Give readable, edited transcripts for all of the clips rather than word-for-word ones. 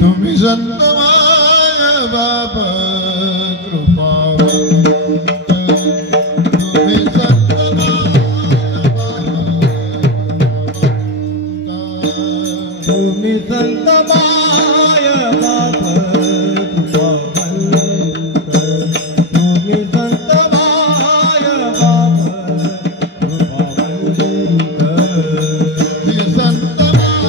तुम्ही संत बाबा कृपावंत, तुम्ही संत तुम्ही संत माय बाप कृपावंत, तुम्ही संत माय बाप कृपावंत, तुम्ही संत बाबा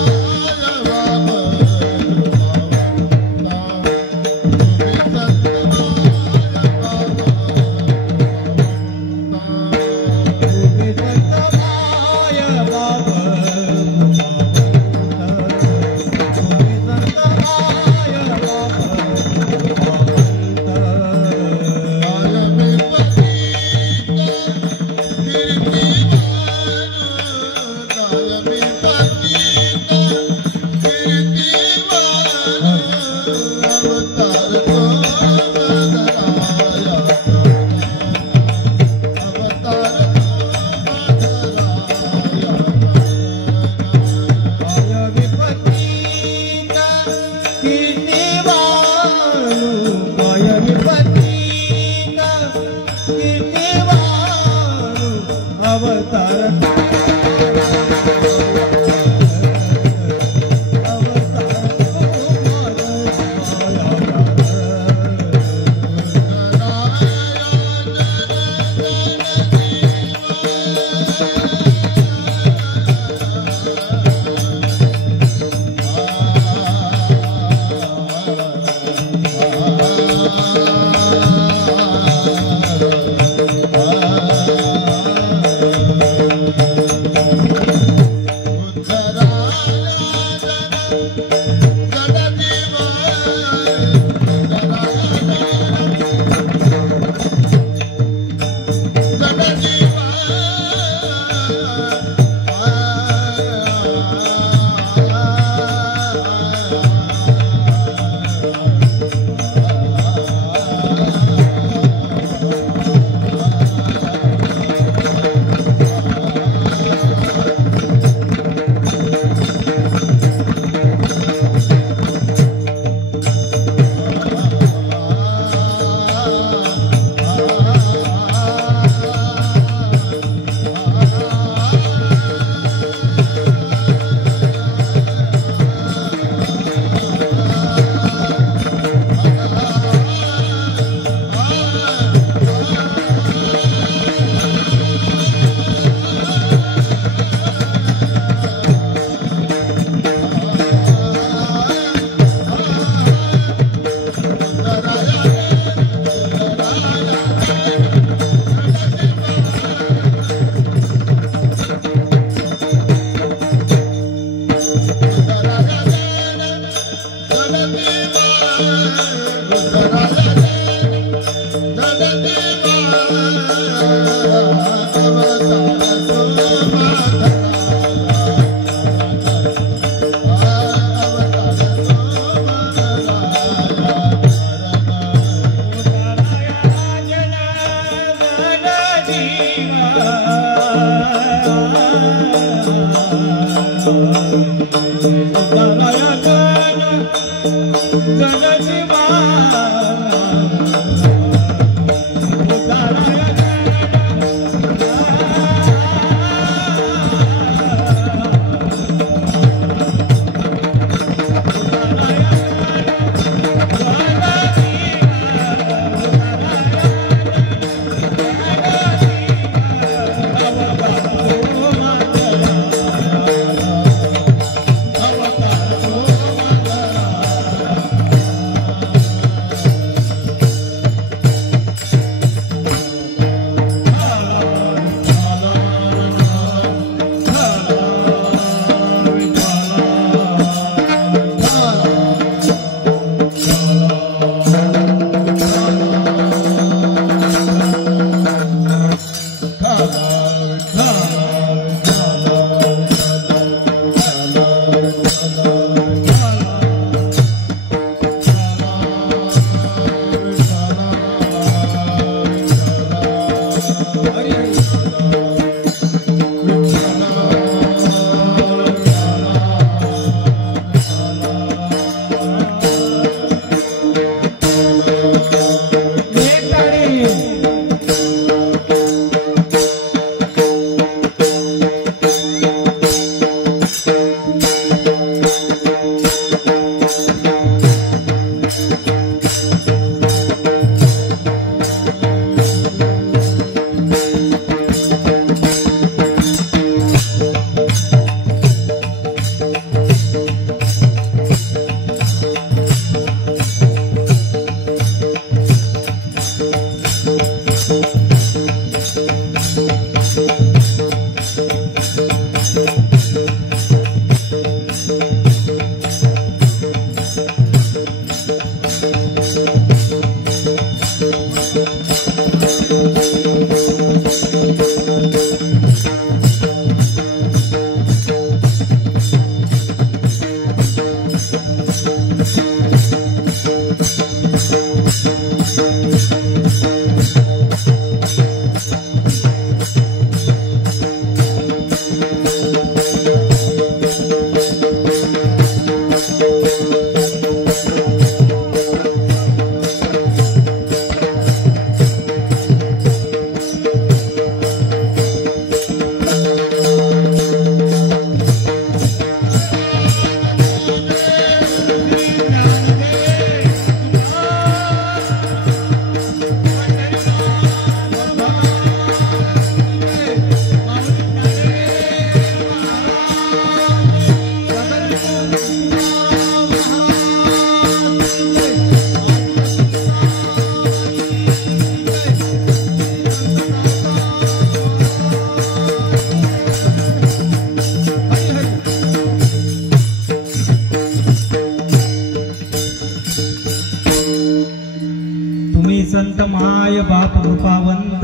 संत माय बाप कृपावंत,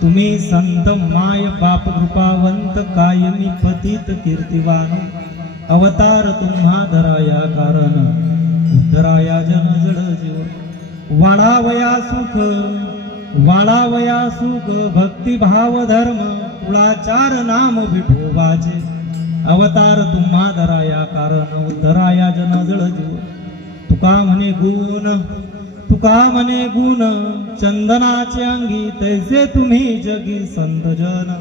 तुम्ही संत माय बाप कृपावंत, कायमी पतित कीर्तिवान, अवतार तुम्हा धराया कारण, उद्धराया जन जड जीव, वाढावया सुख भक्ती भाव धर्म, कुळाचार नाम विठोबाचे, अवतार तुम्हा धराया कारण, उद्धराया जन जड जीव, तुका म्हणे गुण चंदनाचे अंगी, तैसे तुम्ही जगी संत जन,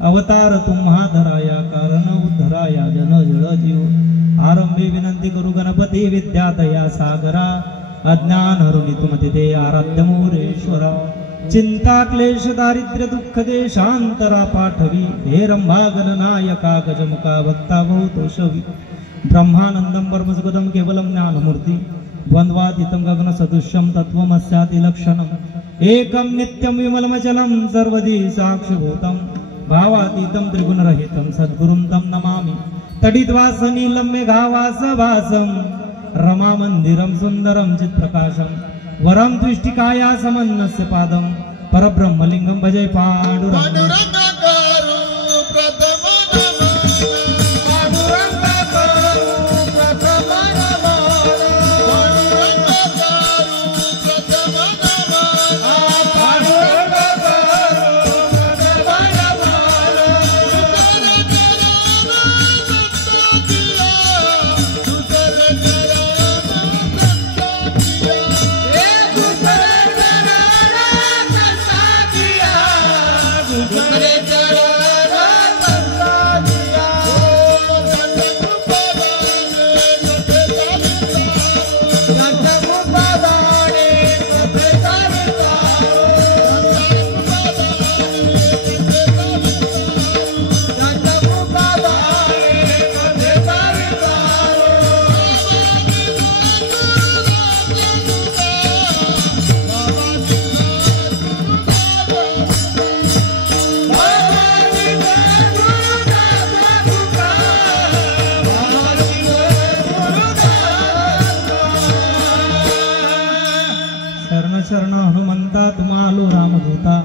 अवतार तुम्हा धराया कारण, उद्धराया जन जड जीव, आरंभी विनंती करू गणपती विद्या दया सागरा, अज्ञान हरुनी तुमति ते आराध्य मोरेश्वरा, चिंता क्लेश दारिद्र्य दुःख देशांतरा पाठवी, हे रंभागन नायका गजमुखा भक्ता बहुतोषवी, ब्रह्मानंदम परमसुखदम केवलम ज्ञानमूर्ती, द्वंद्वातीतं गगन सदृश्यं तत्त्वमस्याति लक्षणम्, एकं नित्यं विमलमचलं सर्वदी साक्षिभूतं, भावातीतं त्रिगुणरहितं सद्गुरुं तं नमामि, तडिद्वासनीलं मेघावासभासं, रमामन्दिरं सुन्दरं चित्प्रकाशं, वरं त्विष्टिकाया समन्नस्य पादं, परब्रह्मलिङ्गं भजे पाण्डुरङ्गं। शरण हनुमंता तुम्हालो रामदूता,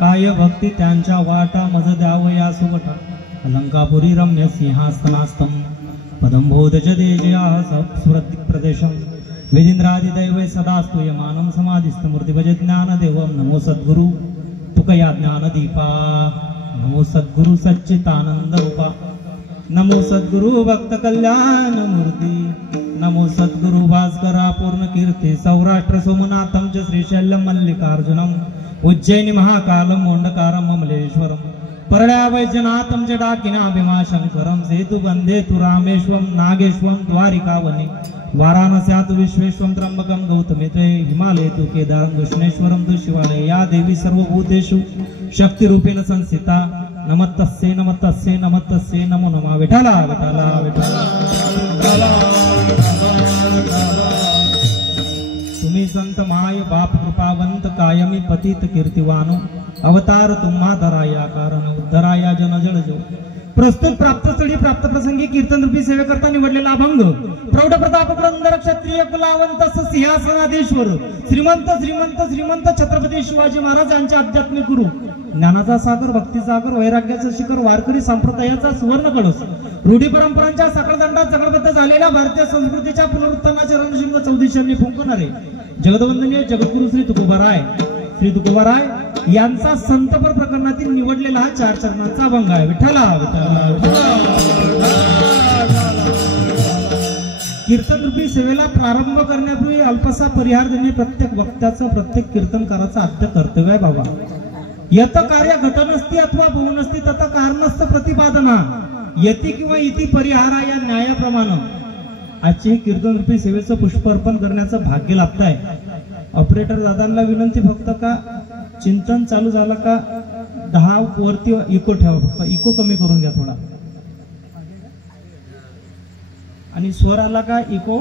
काय भक्ती त्यांच्या वाटा, मज द्यावया सुवटा, अलंकापुरी रम्य सिंहासनास्तम, पदंभोदज देजया स्फुरति प्रदेशम, वेदिंद्रादिदैवे सदा स्तूयमानं समाधिस्थमूर्ति भज ज्ञानदेवं, नमो सद्गुरु तुकया ज्ञानदीपा, नमो सद्गुरु सच्चितानंद रूपा, नमो सद्गुरु भक्त कल्याण मूर्ती, नमो सद्गुरु भास्करा पूर्ण कीर्ती, सौराष्ट्र सोमनाथं च श्रीशैल्यं मल्लिकार्जुनं, उज्जैनी महाकालं मोंडकारं ममलेश्वरं, परळ्या वैजनाथम जडाकिना भीमाशंकरम सेतु बंदे तु रामेश्वम नागेश्वम द्वारिकावने वाराणस्यात विश्वेश्वम त्र्यंबकम गौतमे ते हिमालय तु केदारम कृष्णेश्वरम तु शिवालय या देवी सर्वभूतेषु शक्तिरूपेण संस्थिता नमस्तस्ये नमस्तस्ये नमस्तस्ये नमो नमः विठ्ठला विठ्ठला विठ्ठला तुम्ही संत माय बाप कृपावंत कायमी पतित कीर्तिवानो अवतार तुम्हा धराया कारण उद्धराया जन जळ जो प्रस्तुत प्राप्त स्थळी प्राप्त प्रसंगी कीर्तन रूपी सेवेकरता निवडलेला अभंग प्रौढ प्रताप पुरंदर क्षत्रिय कुलावंत सिंहासनाधीश्वर श्रीमंत श्रीमंत श्रीमंत छत्रपती शिवाजी महाराज यांचे आध्यात्मिक गुरु ज्ञानाचा सागर भक्ती सागर वैराग्याचा शिखर वारकरी संप्रदायाचा सुवर्ण कळस रूढी परंपरांच्या सकळदंडात जगडबद्ध झालेल्या भारतीय संस्कृतीच्या पुनरुत्थानाचे रणशिंग चौदिशांनी फुंकणारे जगदवंदनीय जगद्गुरु श्री तुकोबाराय यांचा संतपर प्रकरणातील निवडलेला हा 4 चरणांचा अभंग आहे. विठ्ठला विठ्ठला विठ्ठला. कीर्तन रूपी सेवेला प्रारंभ करण्यापूर्वी अल्पसा परिहार देणे प्रत्येक वक्त्याचं प्रत्येक कीर्तनकाराचं आद्य कर्तव्य आहे बाबा. यत कार्य घटनस्ती अथवा भुवनस्ती तथा कारणस्थ प्रतिपादना यती किंवा इति परिहारा या न्यायाप्रमाणे आजचे हे कीर्तन रूपी सेवेचं पुष्प अर्पण करण्याचं भाग्य लाभत आहे. ऑपरेटर दादांना विनंती फक्त का चिंतन चालू झालं का 10 वरती इको ठेवा, फक्त इको कमी करून घ्या थोडा, आणि स्वर आला का इको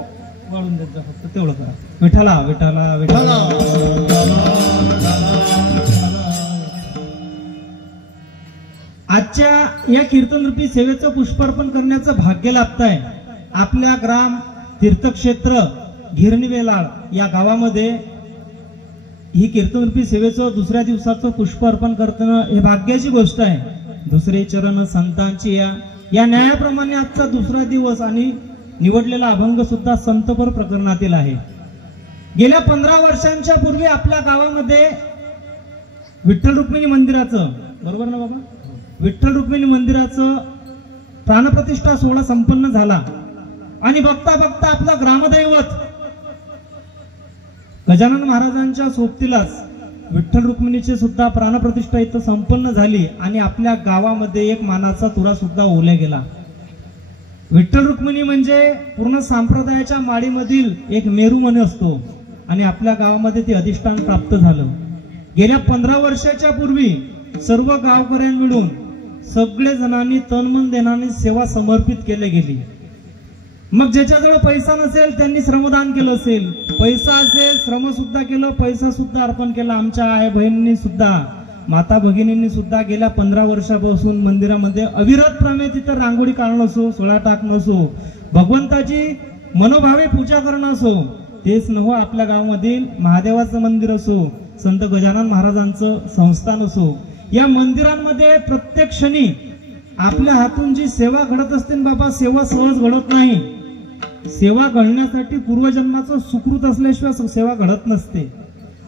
वाढून देत जा, फक्त तेवढं करा. विठ्ठला विठ्ठला विठ्ठला. आजच्या या कीर्तन रूपी सेवेचं पुष्पार्पण करण्याचं भाग्य लाभत आहे. आपल्या ग्राम तीर्थक्षेत्र घिरणीवेलाळ या गावामध्ये ही कीर्तन रूपी सेवेचं दुसऱ्या दिवसाचं पुष्प अर्पण करणं हे भाग्याची गोष्ट आहे. दुसरे चरण संतांची या न्यायाप्रमाणे आजचा दुसरा दिवस आणि निवडलेला अभंग सुद्धा संतपर प्रकरणातील आहे. गेल्या 15 वर्षांच्या पूर्वी आपल्या गावामध्ये विठ्ठल रुक्मिणी मंदिराचं, बरोबर ना बाबा, विठ्ठल रुक्मिणी मंदिराचं प्राणप्रतिष्ठा सोहळा संपन्न झाला आणि बघता बघता आपला ग्रामदैवत गजानन महाराजांच्या सोबतीलाच विठ्ठल रुक्मिणीची सुद्धा प्राणप्रतिष्ठा इथं संपन्न झाली आणि आपल्या गावामध्ये एक मानाचा तुरा सुद्धा ओवल्या गेला. विठ्ठल रुक्मिणी म्हणजे पूर्ण संप्रदायाच्या माळीमधील एक मेरू मन असतो आणि आपल्या गावामध्ये ते अधिष्ठान प्राप्त झालं. गेल्या 15 वर्षाच्या पूर्वी सर्व गावकऱ्यां मिळून सगळे जणांनी तनमन देण्याने सेवा समर्पित केली गेली. मग ज्याच्याजवळ पैसा नसेल त्यांनी श्रमदान केलं असेल, पैसा असेल श्रम सुद्धा केलं, पैसा सुद्धा अर्पण केला. आमच्या आई बहिणींनी सुद्धा, माता भगिनींनी सुद्धा गेल्या 15 वर्षापासून मंदिरामध्ये अविरतप्रमाणे तिथं रांगोळी काढणं असो, सोळा टाकणं असो, भगवंताची मनोभावे पूजा करणं असो, तेच नव्ह आपल्या गावामधील महादेवाचं मंदिर असो, संत गजानन महाराजांचं संस्थान असो, या मंदिरांमध्ये प्रत्येक क्षणी आपल्या हातून जी सेवा घडत असते बाबा, सेवा सहज घडत नाही. सेवा घडण्यासाठी पूर्वजन्माचं सुकृत असल्याशिवाय सेवा घडत नसते.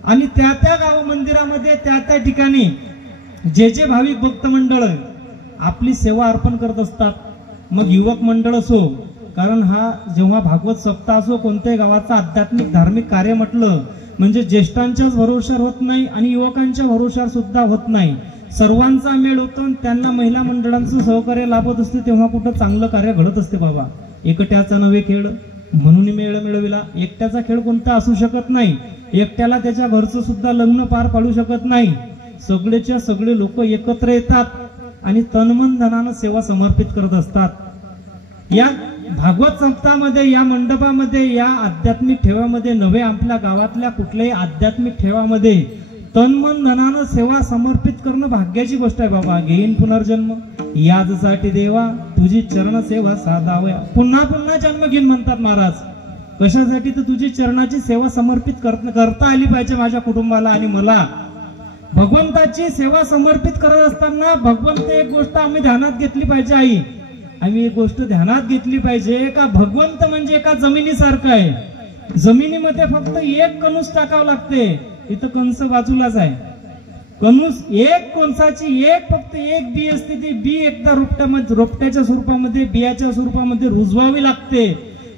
आणि त्या त्या गाव मंदिरामध्ये त्या त्या ठिकाणी जे जे भाविक भक्त मंडळ आपली सेवा अर्पण करत असतात. मग युवक मंडळ असो, कारण हा जेव्हा भागवत सप्ताह असो, कोणत्याही गावाचा आध्यात्मिक धार्मिक कार्य म्हटलं म्हणजे ज्येष्ठांच्याच भरोशावर होत नाही आणि युवकांच्या भरोशावर सुद्धा होत नाही. सर्वांचा मेळ होतो, त्यांना महिला मंडळांचं सहकार्य लाभत असते, तेव्हा कुठं चांगलं कार्य घडत असते बाबा. एकट्याचा नवे खेळ म्हणून मेळ मिळविला. एकट्याचा खेळ कोणता असू शकत नाही. एकट्याला त्याच्या घरचं सुद्धा लग्न पार पाडू शकत नाही. सगळेच्या सगळे लोक एकत्र येतात आणि तनमन धनानं सेवा समर्पित करत असतात. या भागवत सप्ताहामध्ये, या मंडपामध्ये, या आध्यात्मिक ठेवामध्ये नव्हे, आपल्या गावातल्या कुठल्याही आध्यात्मिक ठेवामध्ये तनमन धनानं सेवा समर्पित करणं भाग्याची गोष्ट आहे बाबा. घेईन पुनर्जन्म याजसाठी देवा, तुझी चरण सेवा साधावया. पुन्हा पुन्हा जन्म घेईन म्हणतात महाराज. कशासाठी? तर तुझी चरणाची सेवा समर्पित करता आली पाहिजे माझ्या कुटुंबाला आणि मला. भगवंताची सेवा समर्पित करत असताना भगवंत एक गोष्ट आम्ही ध्यानात घेतली पाहिजे. आई, आम्ही एक गोष्ट ध्यानात घेतली पाहिजे का भगवंत म्हणजे एका जमिनीसारखं आहे. जमिनीमध्ये फक्त एक कणूस टाकावं लागते. इथं कंस बाजूलाच आहे. कणूस एक कंसाची फक्त एक बी असते. ती बी एकदा रोपट्याच्या स्वरूपामध्ये, बियाच्या स्वरूपामध्ये रुजवावी लागते.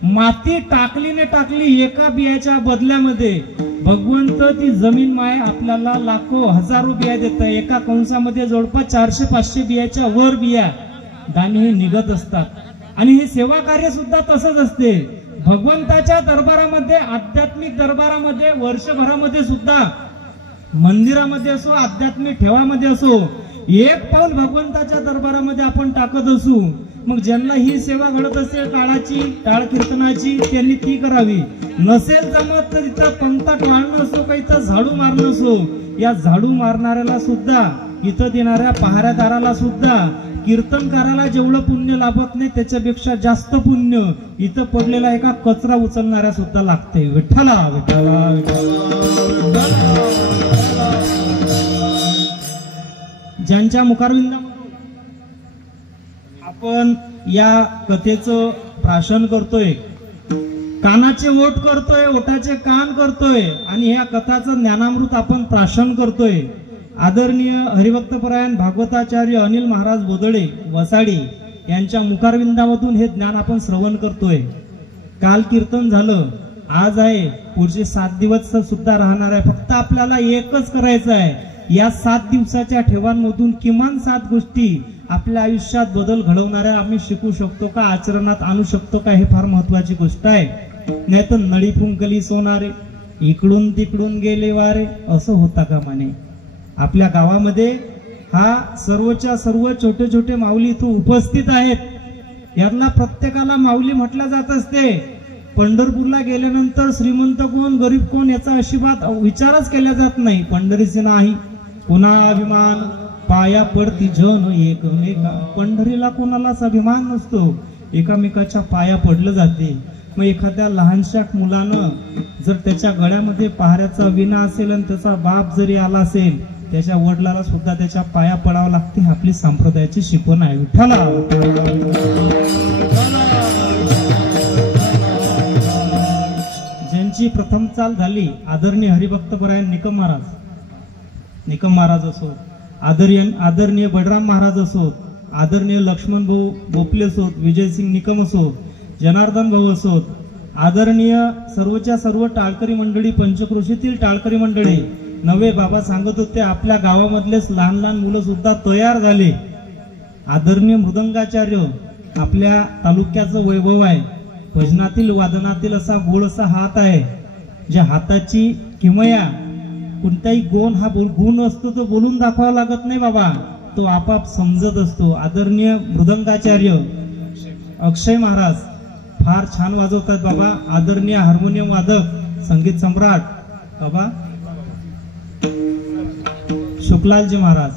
माती टाकली एका बियाच्या बदल्यामध्ये भगवंत ती जमीन माय आपल्याला लाखो हजारो बिया देत आहे. एका कंसामध्ये जवळपास 400-500 बियाच्या वर बिया दाणे हे निघत असतात. आणि हे सेवा कार्य सुद्धा तसंच असते. भगवंताच्या दरबारामध्ये, आध्यात्मिक दरबारामध्ये, वर्षभरामध्ये सुद्धा मंदिरामध्ये असो, आध्यात्मिक ठेवामध्ये असो, एक पाऊल भगवंताच्या दरबारामध्ये आपण टाकत असू, मग ज्यांना ही सेवा घडत असेल काळाची, टाळ कीर्तनाची, त्यांनी ती करावी. नसेल जमत तर इथं पंक्ता टाळणं असो, काही तर झाडू मारणं असो, या झाडू मारणाऱ्याला सुद्धा, इथं देणाऱ्या पहाऱ्यादाराला सुद्धा, कीर्तनकाराला जेवढं पुण्य लाभत नाही त्याच्यापेक्षा जास्त पुण्य इथं पडलेला एका कचरा उचलणाऱ्या सुद्धा लागते. विठ्ठला विठ्ठला विठ्ठला. ज्यांच्या मुखारविंदामधून आपण या कथेचं भाषण करतोय, कानाचे ओठ करतोय, ओठाचे कान करतोय आणि ह्या कथाचं ज्ञानामृत आपण प्राशन करतोय. आदरणीय हरिभक्तपरायण भागवताचार्य अनिल महाराज बोदळे वसाडी यांच्या मुखारविंदामधून हे ज्ञान आपण श्रवण करतोय. काल कीर्तन झालं, आज आहे, पुढचे 7 दिवस सुद्धा राहणार आहे. फक्त आपल्याला एकच करायचं आहे, या 7 दिवसाच्या ठेवांमधून किमान 7 गोष्टी आपल्या आयुष्यात बदल घडवणाऱ्या आम्ही शिकू शकतो का, आचरणात आणू शकतो का, हे फार महत्वाची गोष्ट आहे. नाही तर नळी फुंकली सोनारे, इकडून तिकडून गेले वारे, असं होता का माने. आपल्या गावामध्ये हा सर्वच्या सर्व छोटे छोटे माऊली इथं उपस्थित आहेत. यातला प्रत्येकाला माऊली म्हटलं जात असते. पंढरपूरला गेल्यानंतर श्रीमंत कोण, गरीब कोण याचा अजिबात विचारच केला जात नाही. पंढरीचे नाही कोणा अभिमान, पाया पडती जन एकमेका. पंढरीला कोणालाच अभिमान नसतो, एकामेकाच्या पाया पडलं जाते. मग एखाद्या लहानशा मुलानं जर त्याच्या गळ्यामध्ये पहाऱ्याचा विणा असेल आणि त्याचा बाप जरी आला असेल, त्याच्या वडिलाला सुद्धा त्याच्या पाया पडावं लागते. आपली संप्रदायाची शिकवण आहे. विठ्ठला. ज्यांची प्रथम चाल झाली, आदरणीय हरिभक्तपरायण निकम महाराज असो, आदरणीय बडराम महाराज असो, आदरणीय लक्ष्मण भाऊ बोपले असोत, विजयसिंग निकम असो, जनार्दन भाऊ असोत, आदरणीय सर्वच्या सर्व टाळकरी मंडळी, पंचक्रोशीतील टाळकरी मंडळी. नवे बाबा सांगत होते, आपल्या गावामधलेच लहान लहान मुलं सुद्धा तयार झाले. आदरणीय मृदंगाचार्य, आपल्या तालुक्याचं वैभव आहे. भजनातील वादनातील असा गोड असा हात आहे, ज्या हाताची किमया, कोणताही गुण असतो तो बोलून दाखवावा लागत नाही बाबा, तो आपाप समजत असतो. आदरणीय मृदंगाचार्य अक्षय महाराज फार छान वाजवतात बाबा. आदरणीय हार्मोनियम वादक, संगीत सम्राट बाबा शुक्लालजी महाराज.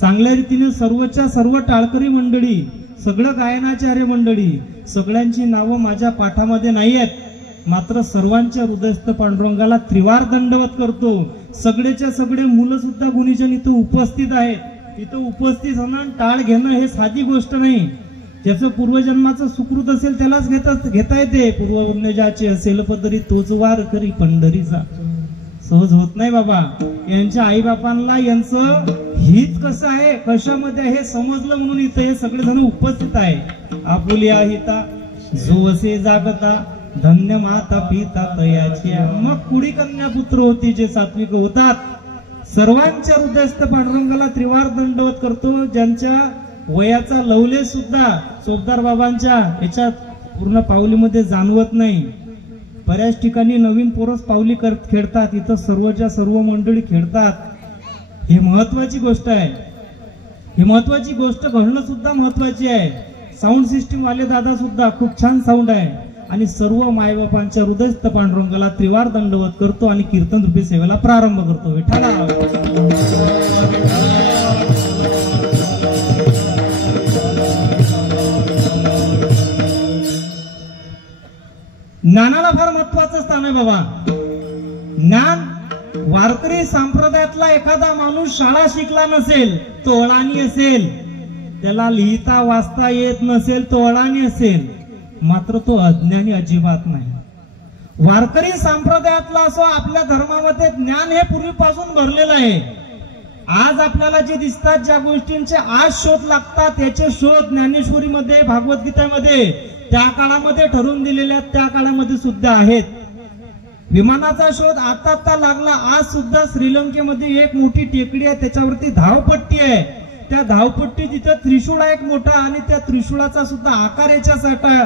चांगल्या रीतीने सर्वच्या सर्व टाळकरी मंडळी, सगळं गायनाचार्य मंडळी, सगळ्यांची नावं माझ्या पाठामध्ये नाही आहेत, मात्र सर्वांच्या हृदयस्थ पांडुरंगाला त्रिवार दंडवत करतो. सगळेच्या सगळे मुलं सुद्धा गुणीजन इथं उपस्थित आहेत. इथं उपस्थित होणं, टाळ घेणं हे साधी गोष्ट नाही. ज्याचं पूर्वजन्माचं सुकृत असेल त्यालाच घेता येते. पूर्वपुण्यजाचे असेल पदरी तोच वार करी पंढरीचा. सहज होत नाही बाबा. यांच्या आई बापांना यांचं हित कसं आहे, कशामध्ये हे समजलं म्हणून इथं हे सगळेजण उपस्थित आहे. आपुलिया हिता जो असे जागता, धन्य माता पिता तयाची. मग कुडी कन्या पुत्र होती जे सात्विक होतात. सर्वांच्या हृदयस्थ पांडुरंगाला त्रिवार दंडवत करतो. ज्यांच्या वयाचा लवलेश सुद्धा चोपदार बाबांच्या याच्यात पूर्ण पावलीमध्ये जाणवत नाही. बऱ्याच ठिकाणी नवीन पोरस पावली खेळतात, इथं सर्वच्या सर्व मंडळी खेळतात. हे महत्वाची गोष्ट आहे. ही महत्वाची गोष्ट घडणं सुद्धा महत्वाची आहे. साऊंड सिस्टीम वाले दादा सुद्धा खूप छान साऊंड आहे आणि सर्व मायबापांच्या हृदयस्थ पांडुरंगाला त्रिवार दंडवत करतो आणि कीर्तन रूपी सेवेला प्रारंभ करतो. विठ्ठला. ज्ञानाला फार महत्वाचं स्थान आहे बाबा. ज्ञान, वारकरी संप्रदायातला एखादा माणूस शाळा शिकला नसेल तो अडाणी असेल, त्याला लिहिता वाचता येत नसेल तो अडाणी असेल, मात्र तो अज्ञानी अजिबात नाही. वारकरी संप्रदायातला असो, आपल्या धर्मामध्ये ज्ञान हे पूर्वीपासून भरलेलं आहे. आज आपल्याला जे दिसतात, ज्या गोष्टींचे आज शोध लागतात, त्याचे शोध ज्ञानेश्वरीमध्ये, भागवत गीतेमध्ये त्या काळामध्ये ठरवून दिलेल्या त्या काळामध्ये सुद्धा आहेत. विमानाचा शोध आता लागला. आज सुद्धा श्रीलंकेमध्ये एक मोठी टेकडी आहे, त्याच्यावरती धावपट्टी आहे. त्या धावपट्टी तिथं त्रिशूळ आहे एक मोठा, आणि त्या त्रिशूळाचा सुद्धा आकार याच्या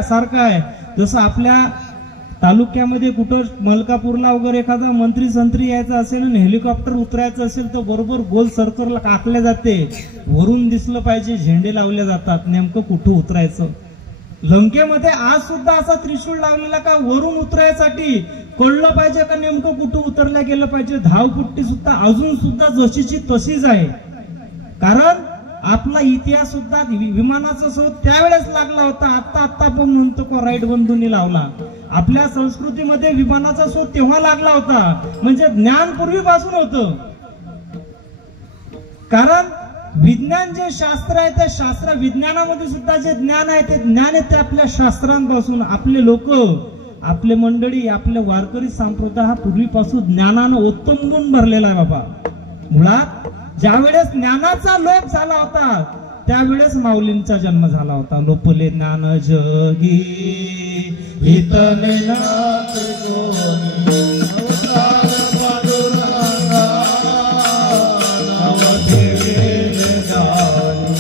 सारखा आहे. जसं आपल्या तालुक्यामध्ये कुठं मलकापूरला वगैरे एखादा मंत्री संत्री यायचा असेल आणि हेलिकॉप्टर उतरायचं असेल तर बरोबर गोल सर्कलला आखले जाते, वरून दिसलं पाहिजे, झेंडे लावले जातात, नेमकं कुठं उतरायचं. लंकेमध्ये आज सुद्धा असा त्रिशूळ लावलेला का वरून उतरायसाठी कळलं पाहिजे का नेमकं कुठं उतरल्या गेलं पाहिजे. धावपट्टी सुद्धा अजून सुद्धा जशीची तशीच आहे. कारण आपला इतिहास सुद्धा विमानाचा शोध त्यावेळेस लागला होता. आता पण म्हणतो को राईट बंधूंनी लावला. आपल्या संस्कृतीमध्ये विमानाचा शोध तेव्हा लागला होता, म्हणजे ज्ञान पूर्वीपासून होतं. कारण विज्ञान जे शास्त्र आहे त्या शास्त्र विज्ञानामध्ये सुद्धा जे ज्ञान आहे ते ज्ञान आहे ते आपल्या शास्त्रांपासून. आपले लोक, आपले मंडळी, आपले वारकरी संप्रदाय हा पूर्वीपासून ज्ञानानं ओतंबून भरलेला आहे बाबा. मुळात ज्यावेळेस ज्ञानाचा लोप झाला होता त्यावेळेस माऊलींचा जन्म झाला होता. लोपले ज्ञान जगी हितने नाथ कोणी, अवतार पांडुरंगा नव ठेविले जाणी.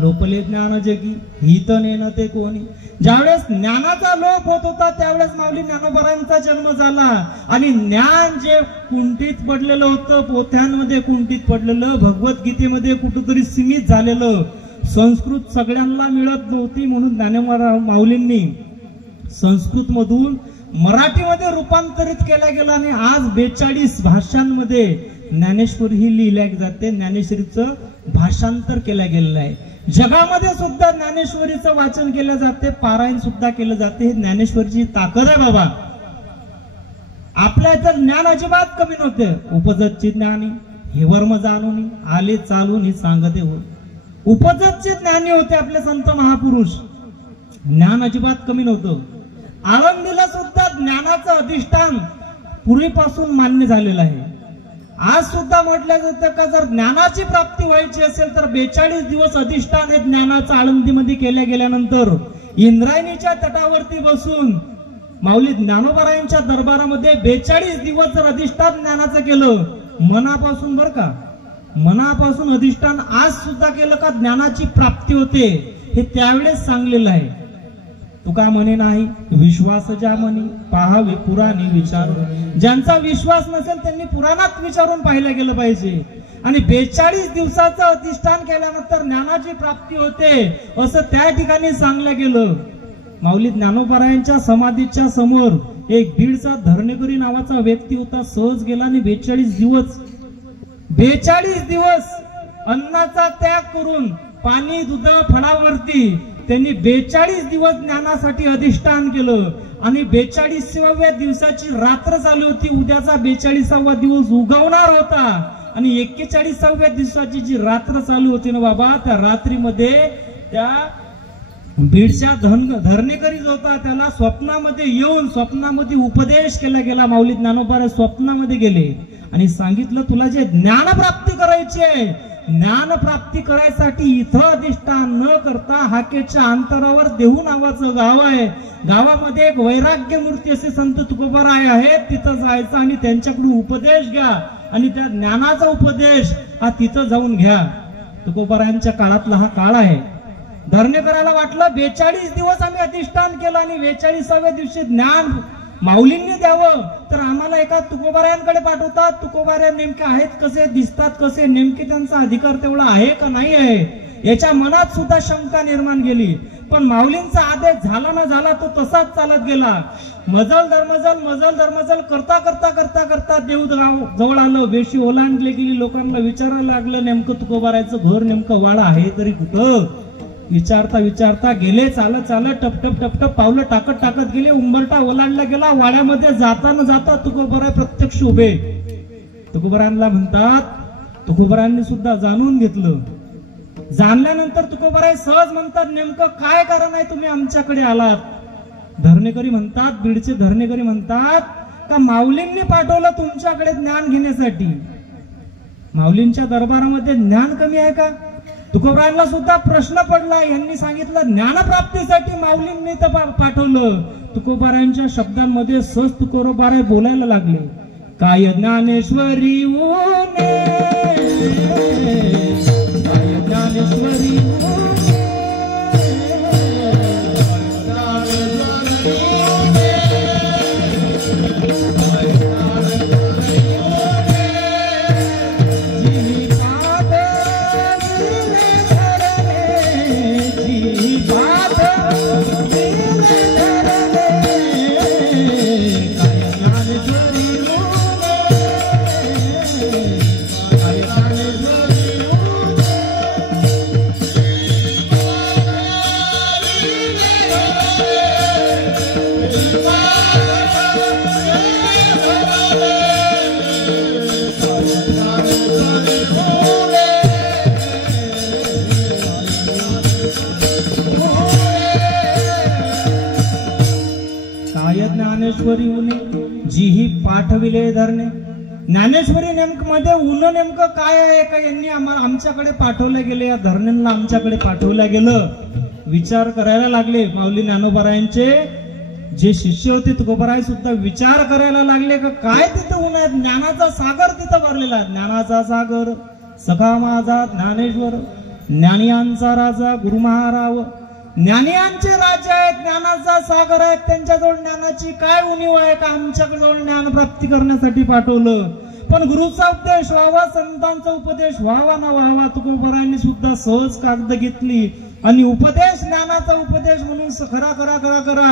लोपले ज्ञान जगी हित नेन ते कोणी. ज्यावेळेस ज्ञानाचा लोप होत होता त्यावेळेस माऊली ज्ञानोबारायांचा जन्म झाला. आणि ज्ञान जे कुंठित पडलेलं होतं, पोथ्यांमध्ये कुंठित पडलेलं, भगवद्गीतेमध्ये कुठेतरी सीमित झालेलं, संस्कृत सगळ्यांना मिळत नव्हती, म्हणून ज्ञानोबा माऊलींनी संस्कृत मधून मराठीमध्ये रूपांतरित केला गेला. आणि आज 42 भाषांमध्ये ज्ञानेश्वरी ही लिहिल्या जाते. ज्ञानेश्वरीचं भाषांतर केलं गेलेलं आहे. जगामध्ये सुद्धा ज्ञानेश्वरीचं वाचन केलं जाते, पारायण सुद्धा केलं जाते. हे ज्ञानेश्वरीची ताकद आहे बाबा. आपल्या इथं ज्ञान अजिबात कमी नव्हते. उपजतचे ज्ञानी हे वर्म जाणून आले चालून सांगते हो. उपजतचे ज्ञानी होते आपले संत महापुरुष. ज्ञान अजिबात कमी नव्हतं. आळंदीला सुद्धा ज्ञानाचं अधिष्ठान पूर्वीपासून मान्य झालेलं आहे. आज सुद्धा म्हटलं जातं का जर ज्ञानाची प्राप्ती व्हायची असेल तर 42 दिवस अधिष्ठान हे ज्ञानाचं आळंदीमध्ये केल्या गेल्यानंतर इंद्रायणीच्या तटावरती बसून माऊली ज्ञानोबारायांच्या दरबारामध्ये 42 दिवस जर अधिष्ठान ज्ञानाचं केलं, मनापासून बरं का, मनापासून अधिष्ठान आज सुद्धा केलं का ज्ञानाची प्राप्ती होते. हे त्यावेळेस सांगलेलं आहे. तुका म्हणे नाही विश्वास ज्या म्हणे पाहावे पुराणे विचार. ज्यांचा विश्वास नसेल त्यांनी पुराणात विचारून पाहिलं गेलं पाहिजे. आणि 42 दिवसाचं अधिष्ठान केल्यानंतर ज्ञानाची प्राप्ती होते असं त्या ठिकाणी सांगलं गेलं. माऊली ज्ञानोबारायांच्या समाधीच्या समोर एक बीडचा धरणेकरी नावाचा व्यक्ती होता. सहज गेला आणि 42 दिवस अन्नाचा त्याग करून पाणी दूध फळावरती त्यांनी 42 दिवस ज्ञानासाठी अधिष्ठान केलं. आणि 42व्या दिवसाची रात्र चालू होती. उद्याचा 42वा दिवस उगवणार होता. आणि 41व्या दिवसाची जी रात्र चालू होती ना बाबा, त्या रात्रीमध्ये त्या बीडच्या धरणेकरी जो होता त्याला स्वप्नामध्ये येऊन स्वप्नामध्ये उपदेश केला गेला. माऊली ज्ञानोबा स्वप्नामध्ये गेले आणि सांगितलं तुला जे ज्ञान प्राप्ती करायची आहे, ज्ञान प्राप्ती करायसाठी इथं अधिष्ठान न करता हाकेच्या अंतरावर देहू नावाचं गाव आहे. गावामध्ये एक वैराग्य मूर्ती असे संत तुकोबाराय आहेत. तिथं जायचं आणि त्यांच्याकडून उपदेश घ्या. आणि त्या ज्ञानाचा उपदेश हा तिथं जाऊन घ्या. तुकोबारायांच्या काळातला हा काळ आहे. धरणेकराला वाटलं 42 दिवस आम्ही अधिष्ठान केलं आणि 42व्या दिवशी ज्ञान माऊलींनी द्यावं, तर आम्हाला एका तुकोबारायांकडे पाठवतात. तुकोबारा नेमके आहेत कसे, दिसतात कसे, नेमके त्यांचा अधिकार तेवढा आहे का नाही आहे, याच्या मनात सुद्धा शंका निर्माण केली. पण माऊलींचा आदेश झाला ना झाला तो तसाच चालत गेला. मजल धर्मजल करता करता करता करता देऊगाव जवळ आलं. वेशी ओलांडले गेली. लोकांना विचारायला लागलं नेमकं तुकोबारायचं घर नेमकं वाडा आहे तरी कुठं. विचारता विचारता गेले. चालत टप टप पावलं टाकत गेले. उंबरटा ओलांडला गेला. वाड्यामध्ये जाताना जाता तुकोबाराय प्रत्यक्ष उभे. तुकोबारायांना म्हणतात, तुकोबारायांनी सुद्धा जाणून घेतलं जाणल्यानंतर तुकोबाराय सहज म्हणतात, नेमकं काय कारण आहे तुम्ही आमच्याकडे आलात? धरणेकरी म्हणतात, बीडचे धरणेकरी म्हणतात का माऊलींनी पाठवलं तुमच्याकडे ज्ञान घेण्यासाठी. माऊलींच्या दरबारामध्ये ज्ञान कमी आहे का? तुकोबारायांना सुद्धा प्रश्न पडला. यांनी सांगितलं ज्ञानप्राप्तीसाठी माऊलींनी तर पाठवलं. तुकोबारायांच्या शब्दांमध्ये सहज तुकोबाराय बोलायला लागले, काय ज्ञानेश्वरी ऊने, काय ज्ञानेश्वरी ज्ञानेश्वरी उने जीही पाठविले धरणे. ज्ञानेश्वरी मध्ये ऊन नेमकं काय आहे का यांनी आमच्याकडे पाठवलं गेले, या धरणींना आमच्याकडे पाठवलं गेलं. विचार करायला लागले माऊली ज्ञानोबारायांचे जे शिष्य होते तुकोबाराय सुद्धा विचार करायला लागले का काय तिथं ऊन आहे. ज्ञानाचा सागर तिथं भरलेला, ज्ञानाचा सागर सखा माझा ज्ञानेश्वर, ज्ञानियांचा राजा गुरु महाराव. ज्ञानियांचे राज्य आहेत, ज्ञानाचा सागर आहे, त्यांच्याजवळ ज्ञानाची काय उणीव आहे का आमच्याजवळ ज्ञान प्राप्ती करण्यासाठी पाठवलं. पण गुरुचा उपदेश व्हावा, संतांचा उपदेश व्हावा ना व्हावा. तुकोबारायांनी सुद्धा सहज कागद घेतली आणि उपदेश, ज्ञानाचा उपदेश म्हणून खरा करा करा करा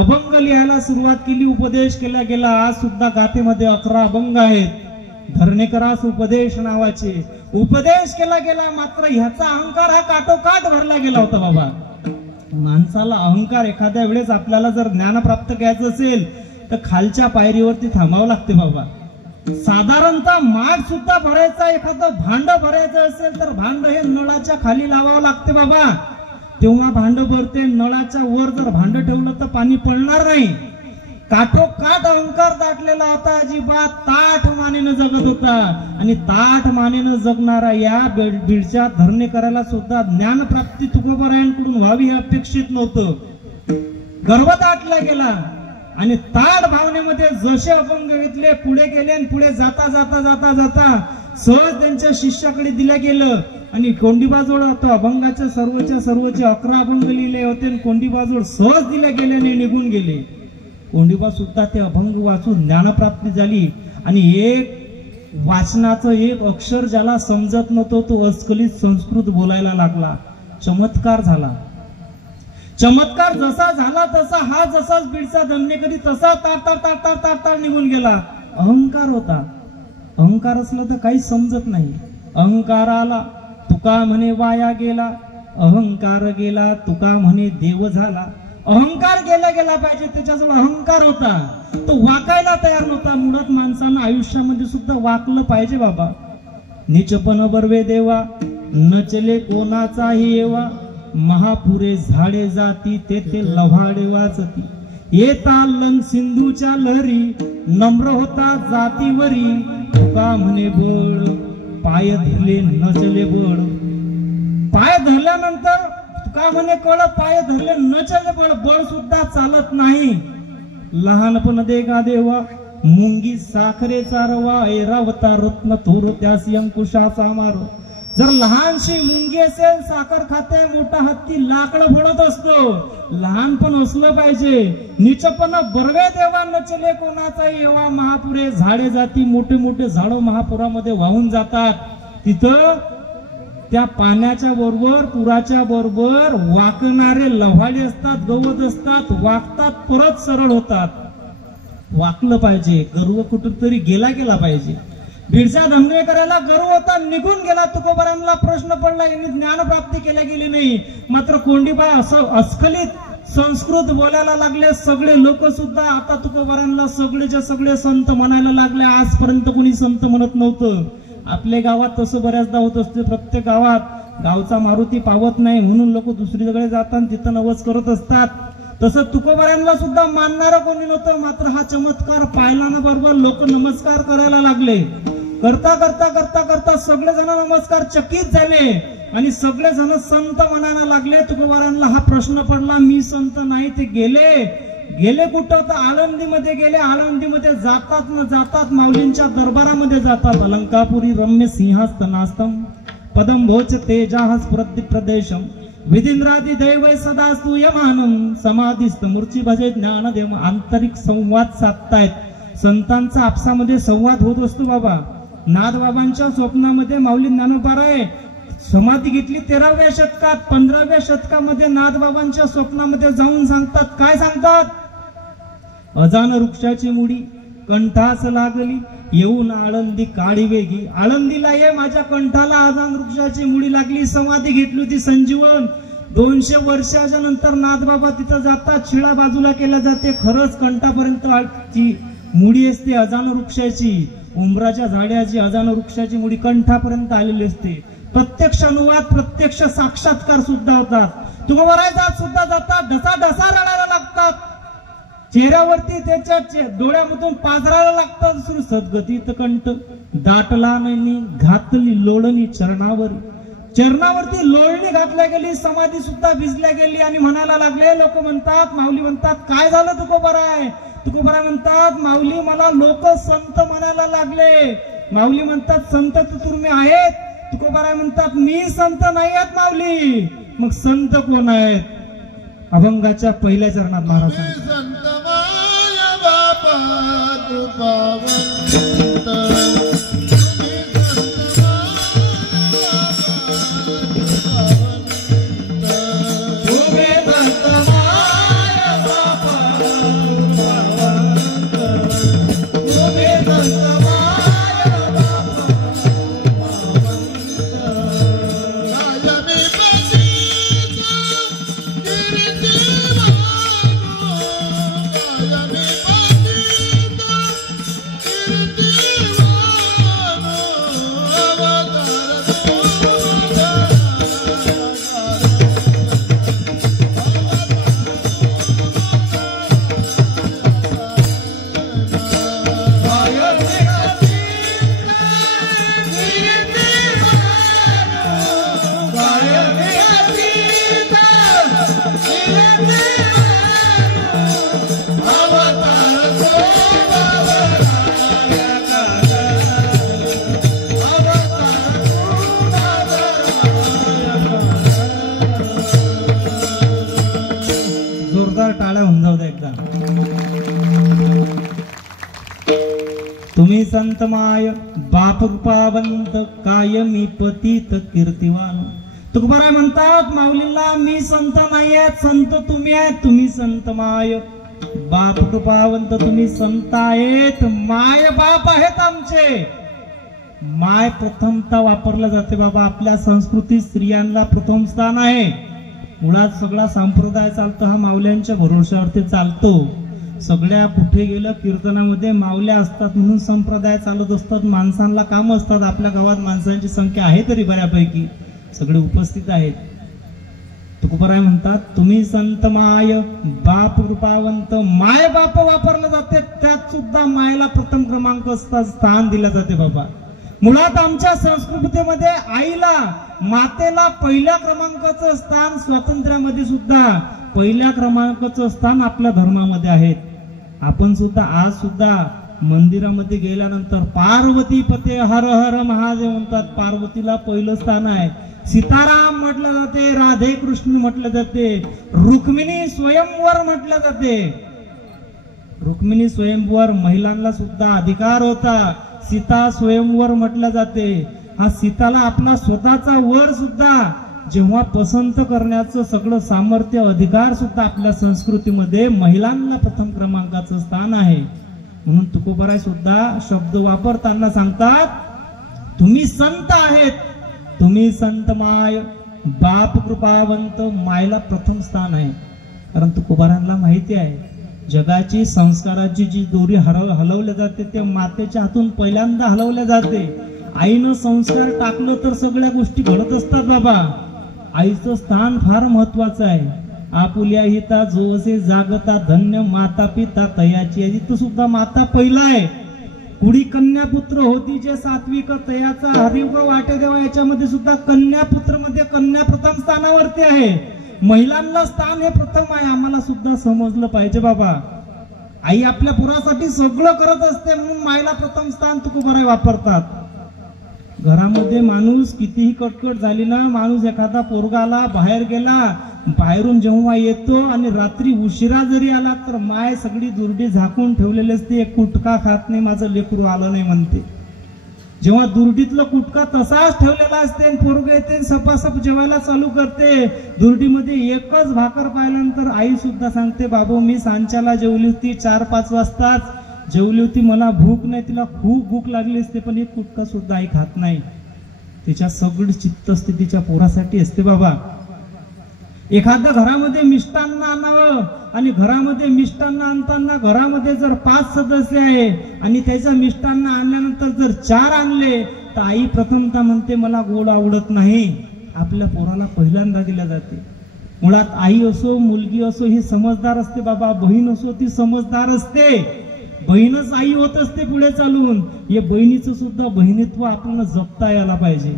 अभंग लिहायला सुरुवात केली. उपदेश केला गेला. आज सुद्धा गाथेमध्ये 11 अभंग आहेत धरणेकरास उपदेश नावाचे. उपदेश केला गेला, मात्र ह्याचा अहंकार हा काटोकाट भरला गेला होता बाबा. माणसाला अहंकार एखाद्या वेळेस आपल्याला जर ज्ञान प्राप्त करायचं असेल तर खालच्या पायरीवरती थांबावं लागते बाबा. साधारणतः माठ सुद्धा भरायचा, एखादं भांड भरायचं असेल तर भांड हे नळाच्या खाली लावावं लागते बाबा, तेव्हा भांड भरते. नळाच्या वर जर भांड ठेवलं तर पाणी पडणार नाही. काठोकाठ अहंकार दाटलेला होता, अजिबात ताठ मानेनं जगत होता. आणि ताठ मानेनं जगणारा या बीडच्या धरणेकराला सुद्धा ज्ञानप्राप्ती तुकोबारायांकडून व्हावी हे अपेक्षित नव्हतं. गर्व दाटला गेला आणि ताठ भावनेमध्ये जसे अभंग घेतले पुढे गेले आणि पुढे जाता जाता जाता जाता सहज त्यांच्या शिष्याकडे दिलं गेलं. आणि कोंडीबाजवळ आता अभंगाच्या सर्वचे 11 अभंग लिहिले होते आणि कोंडीबाजवळ सहज दिले गेले आणि निघून गेले. कोंडीबा सुद्धा ते अभंग वाचून ज्ञानप्राप्ती झाली. आणि एक वाचनाचं एक अक्षर ज्याला समजत नव्हतं तो अस्खलित संस्कृत बोलायला लागला. चमत्कार झाला. चमत्कार जसा झाला तसा हा जसाच बीडचा धरणेकरी तसा तार निघून गेला. अहंकार होता. अहंकार असला तर काही समजत नाही. अहंकार आला तुका म्हणे वाया गेला, अहंकार गेला तुका म्हणे देव झाला. अहंकार गेला पाहिजे, त्याच्याजवळ अहंकार होता, तो वाकायला तयार नव्हता. मुळात माणसानं आयुष्यामध्ये सुद्धा वाकलं पाहिजे बाबा. निचपन बर्वे देवा नचले कोणाचाही येवा, महापुरे झाडे जाती तेथे लव्हाडे वाचती. येता लन सिंधूच्या लहरी नम्र होता जातीवरी, तुका म्हणे बळ पाय धरले नचले बळ. पाय धरल्यानंतर तुका म्हणे कळ, पाय धरले नचले बळ. बळ सुद्धा चालत नाही. लहानपण दे का देवा मुंगी साखरे चारवा, ऐरावता रत्न थोर त्यासी अंकुशाचा मारो. जर लहानशी मुंगी असेल साखर खाते, मोठा हत्ती लाकडं फोडत असतो. लहानपण असलं पाहिजे. निचपण बर्वे देवा नचले कोणाचा येवा, महापुरे झाडे जाती. मोठे मोठे झाडं महापुरामध्ये वाहून जातात. तिथं त्या पाण्याच्या बरोबर पुराच्या बरोबर वाकणारे लव्हाडे असतात, गवत असतात, वाकतात परत सरळ होतात. वाकलं पाहिजे. गर्व कुठेतरी गेला पाहिजे. बीडचा धरणेकराला गर्व होता, निघून गेला. तुकोबारांना प्रश्न पडला, यांनी ज्ञानप्राप्ती केल्या गेली नाही. मात्र कोंडीबा असं अस्खलित संस्कृत बोलायला लागले. सगळे लोक सुद्धा आता तुकोबारांना सगळेचे सगळे संत म्हणायला लागले. आजपर्यंत कोणी संत म्हणत नव्हतं. आपल्या गावात तसं बऱ्याचदा होत असते. प्रत्येक गावात गावचा मारुती पावत नाही म्हणून लोक दुसरीकडे जातात तिथं नवस करत असतात. तसं तुकोबारांना सुद्धा मानणारं कोणी नव्हतं. मात्र हा चमत्कार पाहिला ना बरोबर लोक नमस्कार करायला लागले. करता करता करता करता सगळेजण नमस्कार चकित झाले आणि सगळेजण संत म्हणायला लागले. तुकोबारांना हा प्रश्न पडला, मी संत नाही ते गेले कुठं? तर आळंदीमध्ये गेले. आळंदीमध्ये जातात न जातात माऊलींच्या दरबारामध्ये जातात. अलंकापुरी रम्य सिंहासनास्तम पदंभोच तेजाहस प्रदेशम विधिंद्रादी देव सदा स्तूयमानम समाधिस्थ मूर्ती भजे ज्ञानदेव. आंतरिक संवाद साधतायत. संतांचा आपसामध्ये संवाद होत असतो बाबा. नाथबाबांच्या स्वप्नामध्ये माऊली ज्ञानोबाराय समाधी घेतली 13व्या शतकात. 15व्या शतकामध्ये नाथबाबांच्या स्वप्नामध्ये जाऊन सांगतात. काय सांगतात? अजान वृक्षाची मुडी कंठास लागली येऊन आळंदी काळी वेगी. आळंदीला ये माझ्या कंठाला अजान वृक्षाची मुडी लागली. समाधी घेतली होती संजीवन. 200 वर्षाच्या नंतर नाथबाबा तिथं जातात. शिळा बाजूला केला जाते. खरंच कंठापर्यंत ची मुडी असते अजान वृक्षाची. उंबराच्या झाडाची अजान वृक्षाची मुडी कंठापर्यंत आलेली असते. प्रत्यक्ष अनुवाद प्रत्यक्ष साक्षात्कार सुद्धा होतात. तुकोबाराजात सुद्धा जातात. ढसा ढसा रडायला लागतात. चेहऱ्यावरती त्याच्या डोळ्यामधून पाजरायला लागतात. सुरू सद्गतीत कंठ दाटला नाही घातली लोळणी चरणावरती लोळणी घातल्या गेली. समाधी सुद्धा भिजल्या गेली आणि म्हणायला लागले. लोक म्हणतात, माऊली म्हणतात, काय झालं तुकोबाराय? तुकोबाराय म्हणतात, माऊली मला लोक संत म्हणायला लागले. माऊली म्हणतात, संत तर तुम्ही आहेत? तुकोबाराय म्हणतात, मी संत नाही आहेत माऊली. मग संत कोण आहेत? अभंगाच्या पहिल्या चरणात महाराज संत माय बापा कृपावंत तुम्ही संत माय बाप कृपावंत कायमी पतित कीर्तिवान. तुकोबाराय म्हणतात माऊलीला, मी संत नाही आहेत, संत तुम्ही आहेत. तुम्ही संत माय बाप कृपावंत तुम्ही संत आहेत. माय बाप आहेत आमचे. माय प्रथमता वापरला जाते बाबा. आपल्या संस्कृतीत स्त्रियांना प्रथम स्थान आहे. मुळात सगळा संप्रदाय चालतो हा माऊल्यांच्या भरोश्यावरती चालतो. सगळ्या कुठे गेलं कीर्तनामध्ये माऊल्या असतात म्हणून संप्रदाय चालत असतात. माणसांना काम असतात. आपल्या गावात माणसांची संख्या आहे तरी बऱ्यापैकी सगळे उपस्थित आहेत. तुकोबाराय म्हणतात, तुम्ही संत माय बाप कृपावंत. माय बाप वापरलं जाते. त्यात सुद्धा मायला प्रथम क्रमांक स्थान दिलं जाते बाबा. मुळात आमच्या संस्कृतीमध्ये आईला मातेला पहिल्या क्रमांकाचं स्थान, स्वातंत्र्यामध्ये सुद्धा पहिल्या क्रमांकाचं स्थान आपल्या धर्मामध्ये आहेत. आपण सुद्धा आज सुद्धा मंदिरामध्ये गेल्यानंतर पार्वती पते हर हर महादेव म्हणतात. पार्वतीला पहिलं स्थान आहे. सीताराम म्हटलं जाते, राधे कृष्ण म्हटलं जाते, रुक्मिणी स्वयंवर म्हटलं जाते. रुक्मिणी स्वयंवर महिलांना सुद्धा अधिकार होता. सीता स्वयंवर म्हटलं जाते. हा सीताला आपला स्वतःचा वर सुद्धा जेव्हा पसंत करण्याचं सगळं सामर्थ्य अधिकार सुद्धा आपल्या संस्कृतीमध्ये महिलांना प्रथम क्रमांकाचं स्थान आहे. म्हणून तुकोबाराय सुद्धा शब्द वापरताना सांगतात, तुम्ही संत आहेत. तुम्ही संत माय बाप कृपावंत. मायला प्रथम स्थान आहे. कारण तुकोबारांना माहिती आहे जगाची संस्काराची जी दोरी हलवल्या जाते ते मातेच्या हातून पहिल्यांदा हलवल्या जाते. आईनं संस्कार टाकलं तर सगळ्या गोष्टी घडत असतात बाबा. आईचं स्थान फार महत्वाचं आहे. आपुल्या हिता जो असे जागता धन्य माता पिता तयाची. इथं सुद्धा माता पहिला आहे. कुडी कन्या पुत्र होती जे सात्विक तयाचा हरिव वाटे देवा. याच्यामध्ये सुद्धा कन्या पुत्र मध्ये कन्या प्रथम स्थानावरती आहे. महिलांना स्थान हे प्रथम आहे. आम्हाला सुद्धा समजलं पाहिजे बाबा. आई आपल्या पुरासाठी सगळं करत असते म्हणून मायला प्रथम स्थान तुकोबाराय वापरतात. घरामध्ये माणूस कितीही कटकट झाली ना, माणूस एखादा पोरगा आला बाहेर गेला, बाहेरून जेव्हा येतो आणि रात्री उशिरा जरी आला तर माय सगळी दुर्डी झाकून ठेवलेली असते. एक कुटका खात नाही, माझं लेकरू आलं नाही म्हणते. जेव्हा दुर्डीतलं कुटका तसाच ठेवलेला असते आणि पोरग येते सपासप जेवायला चालू करते, दुर्डीमध्ये एकच भाकर पाहिल्यानंतर आई सुद्धा सांगते बाबू मी सांच्याला जेवली होती 4-5 वाजताच जेवली होती, मला भूक नाही. तिला खूप भूक लागली असते पण एक कुटका सुद्धा आई खात नाही. तिच्या सगळी चित्त असते तिच्या पोरासाठी असते बाबा. एखाद्या घरामध्ये मिष्टान्न आणावं आणि घरामध्ये मिष्टान्न आणताना घरामध्ये जर 5 सदस्य आहे आणि त्याच्या मिष्टान्न आणल्यानंतर जर 4 आणले तर आई प्रथमतः म्हणते मला गोड आवडत नाही. आपल्या पोराला पहिल्यांदा दिल्या जाते. मुळात आई असो मुलगी असो ही समजदार असते बाबा. बहीण असो ती समजदार असते. बहीणच आई होत असते पुढे चालून. हे बहिणीचं सुद्धा बहिणीत्व आपल्याला जपता यायला पाहिजे.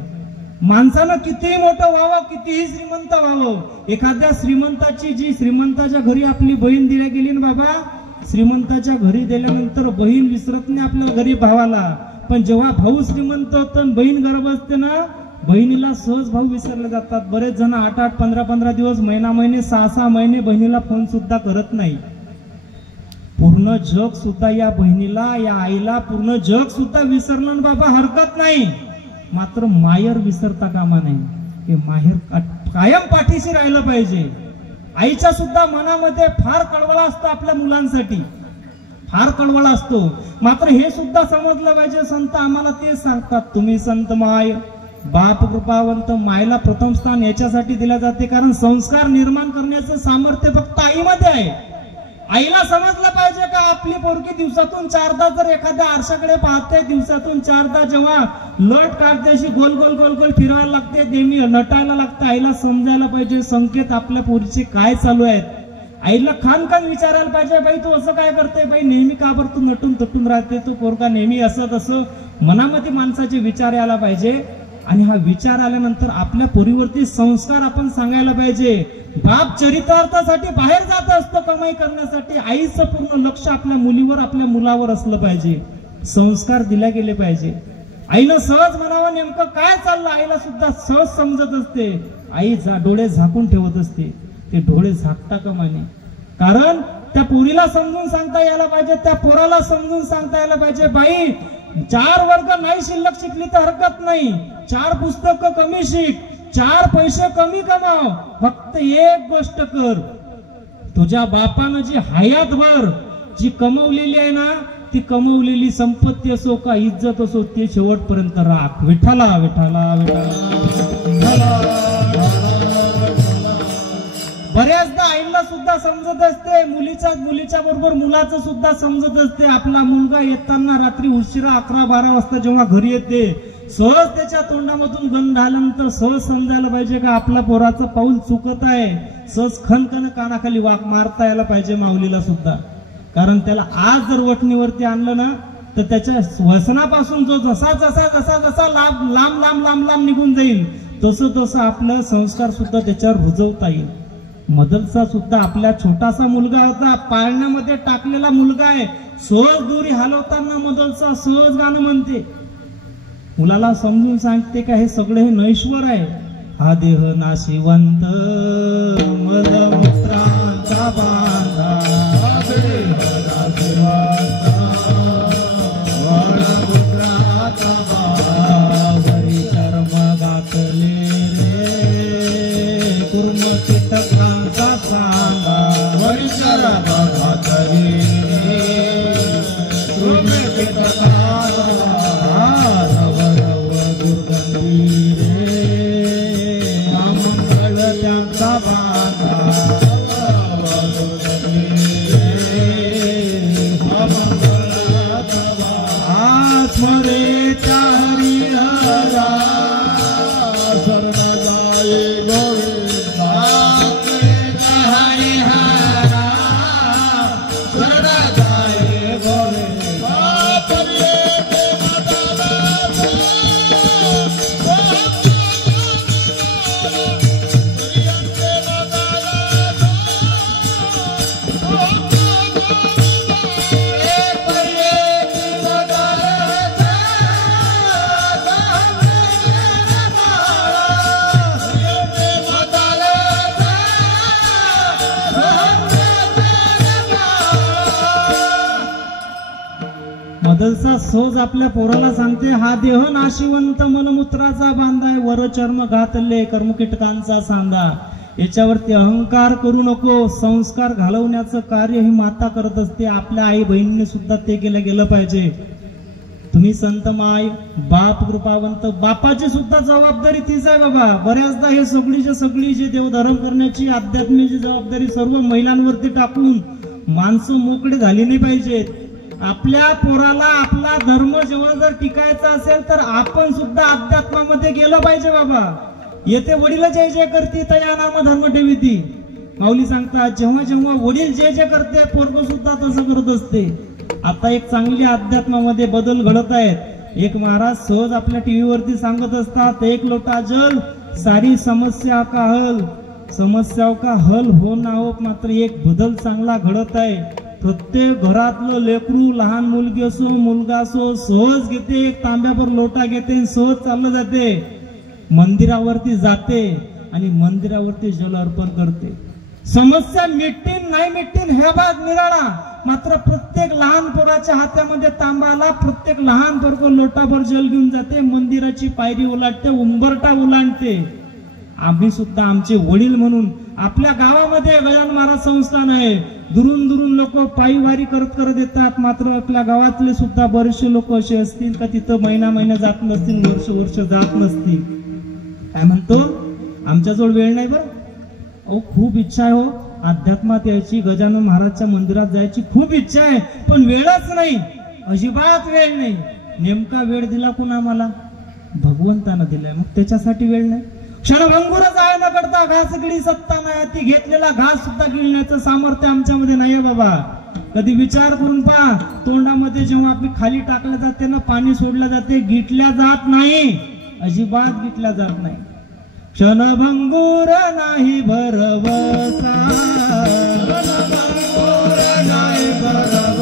माणसानं कितीही मोठं व्हावं, कितीही श्रीमंत व्हावं, एखाद्या श्रीमंताची जी श्रीमंताच्या घरी आपली बहीण दिल्या गेली ना बाबा, श्रीमंताच्या घरी दिल्यानंतर बहीण विसरत नाही आपल्या गरीब भावाला. पण जेव्हा भाऊ श्रीमंत होतो आणि बहीण गर्भ असते ना, बहिणीला सहज भाऊ विसरले जातात. बरेच जण 8-8, 15-15 दिवस, महिना-महिने, 6-6 महिने बहिणीला फोन सुद्धा करत नाही. पूर्ण जग सुद्धा या बहिणीला, या आईला पूर्ण जग सुद्धा विसरलं बाबा, हरकत नाही. मात्र माहेर विसरता कामा नाही. हे माहेर कायम पाठीशी राहिलं पाहिजे. आईच्या सुद्धा मनामध्ये फार कळवळा असतो आपल्या मुलांसाठी, फार कळवळा असतो. मात्र हे सुद्धा समजलं पाहिजे, संत आम्हाला ते सांगतात तुम्ही संत माय बाप कृपावंत. मायला प्रथम स्थान याच्यासाठी दिले जाते कारण संस्कार निर्माण करण्याचं सामर्थ्य फक्त आईमध्ये आहे. आईला समजलं पाहिजे का आपली पोरगी दिवसातून 4दा जर एखाद्या आरशाकडे पाहते, दिवसातून 4दा जेव्हा लट काढते अशी गोल गोल गोल गोल फिरवायला लागते, नेहमी नटायला लागते, आईला समजायला पाहिजे संकेत आपल्या पोरीचे काय चालू आहेत. आईला खानखान विचारायला पाहिजे बाई तू असं काय करते, बाई नेहमी का बरं तू नटून तटून राहते, तू पोरगा नेहमी असं तसं. मनामध्ये माणसाचे विचार यायला पाहिजे आणि हा विचार आल्यानंतर आपल्या पोरीवरती संस्कार आपण सांगायला पाहिजे. बाप चरितार्थासाठी बाहेर जात असतो कमाई करण्यासाठी, आईचं पूर्ण लक्ष आपल्या मुलीवर आपल्या मुलावर असलं पाहिजे. संस्कार दिले गेले पाहिजे. आईनं सहज म्हणावं नेमकं काय चाललं, आईला सुद्धा सहज समजत असते. आई डोळे झाकून ठेवत असते. ते डोळे झाकता कमाने, कारण त्या पोरीला समजून सांगता यायला पाहिजे, त्या पोराला समजून सांगता यायला पाहिजे. बाई 4 वर्ग नाही शिल्लक शिकली तर हरकत नाही, 4 पुस्तकं कमी शिक, 4 पैसे कमी कमाव, फक्त एक गोष्ट कर, तुझ्या बापानं जी हयातभर जी कमवलेली आहे ना, ती कमवलेली संपत्ती असो का इज्जत असो ते शेवटपर्यंत राख. विठ्ठला विठ्ठला विठ्ठला. बऱ्याचदा आईला सुद्धा समजत असते, मुलीच्या बरोबर मुलाचं सुद्धा समजत असते. आपला मुलगा येताना रात्री उशिरा 11-12 वाजता जेव्हा घरी येते, सहज त्याच्या तोंडामधून गंध आल्यानंतर सहज समजायला पाहिजे का आपल्या पोराचं पाऊल चुकत आहे. सहज खनखन कानाखाली वाक मारता यायला पाहिजे माऊलीला सुद्धा. कारण त्याला आज जर वटणीवरती आणलं ना तर त्याच्या व्यसनापासून जो जसा जसा जसा जसा लांब लांब लांब लांब लांब निघून जाईल, तसं तसं आपलं संस्कार सुद्धा त्याच्यावर रुजवता येईल. मदलचा सुद्धा आपल्या छोटासा मुलगा होता, पाळण्यामध्ये टाकलेला मुलगा आहे, सहज दोरी हलवताना मदलचा सहज गाणं म्हणते. मुलाला समजून सांगते का हे सगळे हे नैश्वर आहे. हा देह नाशिवंत मलमूत्रांचा बांधा, हा देह नाशिवंत मलमूत्रांचा बांधा, वरी चर्म गाठले रे कुर्म कीटकांचा सांगा, वरी चर्म गाठले रे कुर्म कीटकांचा स्मरे हरि मदलसा सोज आपल्या पोराला सांगते, हा देह नाशिवंत मनमूत्राचा बांधाय, वर चर्म घातले कर्मकीटकांचा सांदा. याच्यावरती अहंकार करू नको. संस्कार घालवण्याचं कार्य ही माता करत असते. आपल्या आई बहिणीने सुद्धा ते केलं गेलं पाहिजे. तुम्ही संत माय, बाप कृपावंत, बापाची सुद्धा जबाबदारी तीच आहे बाबा. बऱ्याचदा हे सगळी जे देवधर्म करण्याची आध्यात्मिक जबाबदारी सर्व महिलांवरती टाकून माणसं मोकळे झाली नाही पाहिजेत. आपल्या पोराला आपला धर्म जेव्हा जर टिकायचा असेल तर आपण सुद्धा अध्यात्मामध्ये गेलं पाहिजे बाबा. येथे वडील जे जे करते तया नाम धर्म ठेवीती. माऊली सांगतात, जेव्हा जेव्हा वडील जे जे करते पोरग सुद्धा तसं करत असते. आता एक चांगली अध्यात्मामध्ये बदल घडत आहेत. एक महाराज सहज आपल्या टीव्हीवरती सांगत असतात, एक लोटा जल सारी समस्या का हल. समस्या का हल हो ना हो, मात्र एक बदल चांगला घडत आहे. प्रत्येक घरातलं लेकरू, लहान मुलगी असो मुलगा असो, सहज घेते, एक तांब्यावर लोटा घेते, सहज चाललं जाते, मंदिरावरती जाते आणि मंदिरावरती जल अर्पण करते. समस्या मिटतीन नाही मिटतीन हे भाग निराळा, मात्र प्रत्येक लहान पोराच्या हातामध्ये तांबाला, प्रत्येक लहान पोरग लोटाभर जल घेऊन जाते, मंदिराची पायरी ओलांडते, उंबरटा ओलांडते. आम्ही सुद्धा आमचे वडील म्हणून आपल्या गावामध्ये गजानन महाराज संस्थान आहे. दुरून दुरून लोक पायी वारी करत करत येतात. मात्र आपल्या गावातले सुद्धा बरेचसे लोक असे असतील का तिथं महिना जात नसतील, वर्ष जात नसतील. काय म्हणतो, आमच्याजवळ वेळ नाही बरं. अहो खूप इच्छा आहे हो अध्यात्मात यायची, गजानन महाराजच्या मंदिरात जायची खूप इच्छा आहे, पण वेळच नाही, अजिबात वेळ नाही. नेमका वेळ दिला कोण आम्हाला? भगवंतानं दिलाय, मग त्याच्यासाठी वेळ नाही. क्षणभंगुर जाय न करता घासगिळी सत्ता नाही, ती घेतलेला घास सुद्धा गिळण्याचं सामर्थ्य आमच्यामध्ये नाही बाबा. कधी विचार करून पहा, तोंडामध्ये जेव्हा आपली खाली टाकल्या जाते ना, पाणी सोडल्या जाते, गिटल्या जात नाही, अजिबात गिटल्या जात नाही. क्षणभंगुर नाही भरवसा, क्षणभंगुर नाही भरवसा,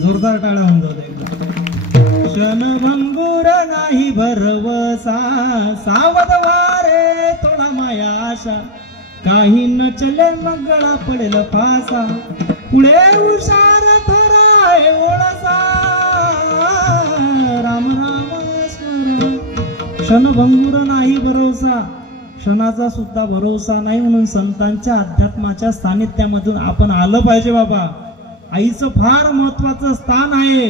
जोरदार टाळा होऊन जाऊ दे. क्षणभंगुर नाही भरवसा, सावध वारे थोडा माया आशा, काही न चले मग गळा पडेल फासा, पुढे हुशार थरा आहे ओळसा, राम राम स्मरण. क्षणभंगुर नाही भरोसा, क्षणाचा सुद्धा भरोसा नाही, म्हणून संतांच्या अध्यात्माच्या सानिध्यामधून आपण आलं पाहिजे बाबा. आईचं फार महत्वाचं स्थान आहे.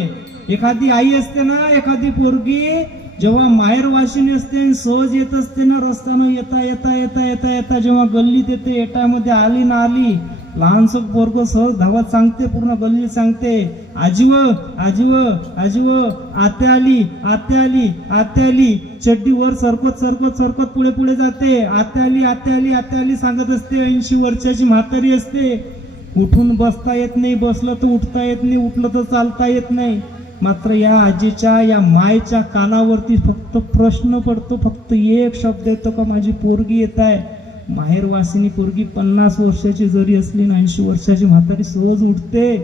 एखादी आई असते ना, एखादी पोरगी जेव्हा माहेर वाशिनी असते, सहज येत असते ना, रस्त्यानं येता येता येता येता येता जेव्हा गल्लीत येते, एटामध्ये आली ना आली, लहानसं पोरग सहज धावत सांगते, पूर्ण गल्ली सांगते, आजीव आजीव आजीव, आत्या आली आत्या आली आत्या आली. चड्डी वर सरकत सरकत सरकत पुढे पुढे जाते, आत्या आली आत्या आली आत्या आली सांगत असते. 80 वर्षाची म्हातारी असते, उठून बसता येत नाही, बसलं तर उठता येत नाही, उठलं तर चालता येत नाही. मात्र या आजीच्या, या मायच्या कानावरती फक्त प्रश्न पडतो, फक्त एक शब्द येतो का माझी पोरगी येत आहे. माहेर वासिनी पोरगी 50 वर्षाची जरी असली ना, 80 वर्षाची म्हातारी सहज उठते,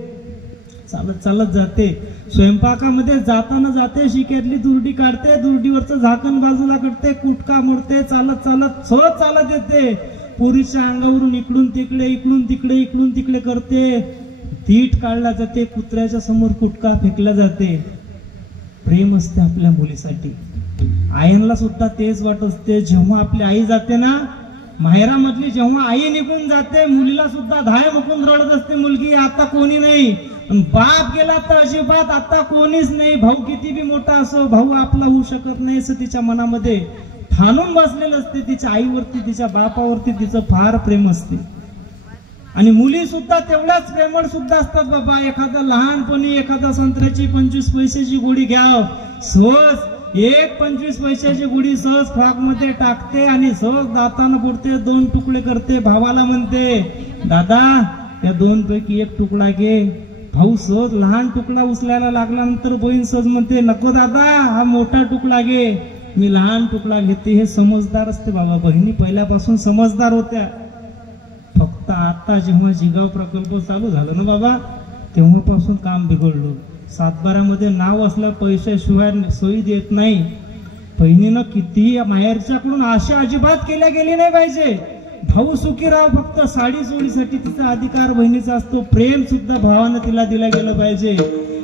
चालत चालत जाते. स्वयंपाकामध्ये जाताना जाते, शिकेतली दुर्डी काढते, दुर्डीवरचं झाकण बाजूला करते, कुटका मोडते, चालत चालत सहज चालत येते. पोरीच्या अंगावरून इकडून तिकडे इकडून तिकडे इकडून तिकडे करते, धीट काढला जाते, कुत्र्याच्या समोर कुटका फेकला जाते. प्रेम असते आपल्या मुलीसाठी. आईला सुद्धा तेच वाटत असते. जेव्हा आपली आई जाते ना माहेरामधली, जेव्हा आई निघून जाते, मुलीला सुद्धा धाय मुकून रडत असते, मुलगी आता कोणी नाही. पण बाप गेला तर अजिबात आता कोणीच नाही. भाऊ किती बी मोठा असो, भाऊ आपला होऊ शकत नाही असं तिच्या मनामध्ये ठाणून बसलेलं असते. तिच्या आईवरती, तिच्या बापावरती तिचं फार प्रेम असते. आणि मुली सुद्धा तेवढ्याच प्रेमळ सुद्धा असतात बाबा. एखादा लहानपणी एखादा संत्र्याची 25 पैशाची गोळी घ्याव, सहज 25 पैशाची गोळी सहज फ्रॉक मध्ये टाकते आणि सहज दातानं पुढते 2 तुकडे करते. भावाला म्हणते, दादा त्या 2 पैकी 1 तुकडा घे. भाऊ सहज लहान तुकडा उचलायला लागल्यानंतर बहीण सहज म्हणते, नको दादा हा मोठा तुकडा घे, मी लहान तुकडा घेते. हे समजदार असते बाबा. बहिणी पहिल्यापासून समजदार होत्या. फक्त आता जेव्हा जिगाव प्रकल्प चालू झाला ना बाबा, तेव्हापासून काम बिघडलं. 7-12 नाव असल्या पैशाशिवाय सोयी देत नाही. बहिणीनं कितीही माहेरच्याकडून आशा अजिबात केल्या गेली नाही पाहिजे. भाऊ सुखी राव, फक्त साडी चोळीसाठी तिचा अधिकार बहिणीचा असतो. प्रेम सुद्धा भावानं तिला दिला गेलं पाहिजे.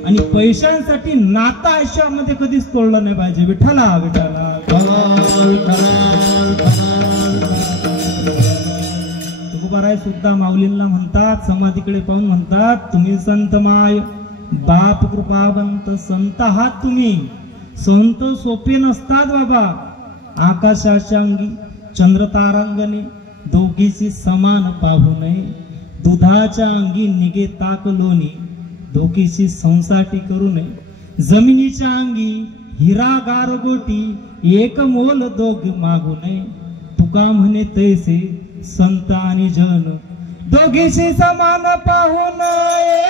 आणि पैशांसाठी नातं आयुष्यामध्ये कधीच तोडलं नाही पाहिजे. विठ्ठला विठ्ठला तुकोबाराय सुद्धा माऊलींना म्हणतात, समाधीकडे पाहून म्हणतात, तुम्ही संत माय बाप कृपावंत संत आहात तुम्ही. संत सोपे नसतात बाबा. आकाशाच्या अंगी चंद्र तारांगणे दोघीची समान पाहू नये. दुधाच्या अंगी निगे ताक लोणी दोघीची संसाटी करू नये. जमिनीच्या अंगी हिरा गारगोटी एक मोल दोघ मागू नये. तुका म्हणे तैसे संत आणि जन दोघीची समान पाहू नये.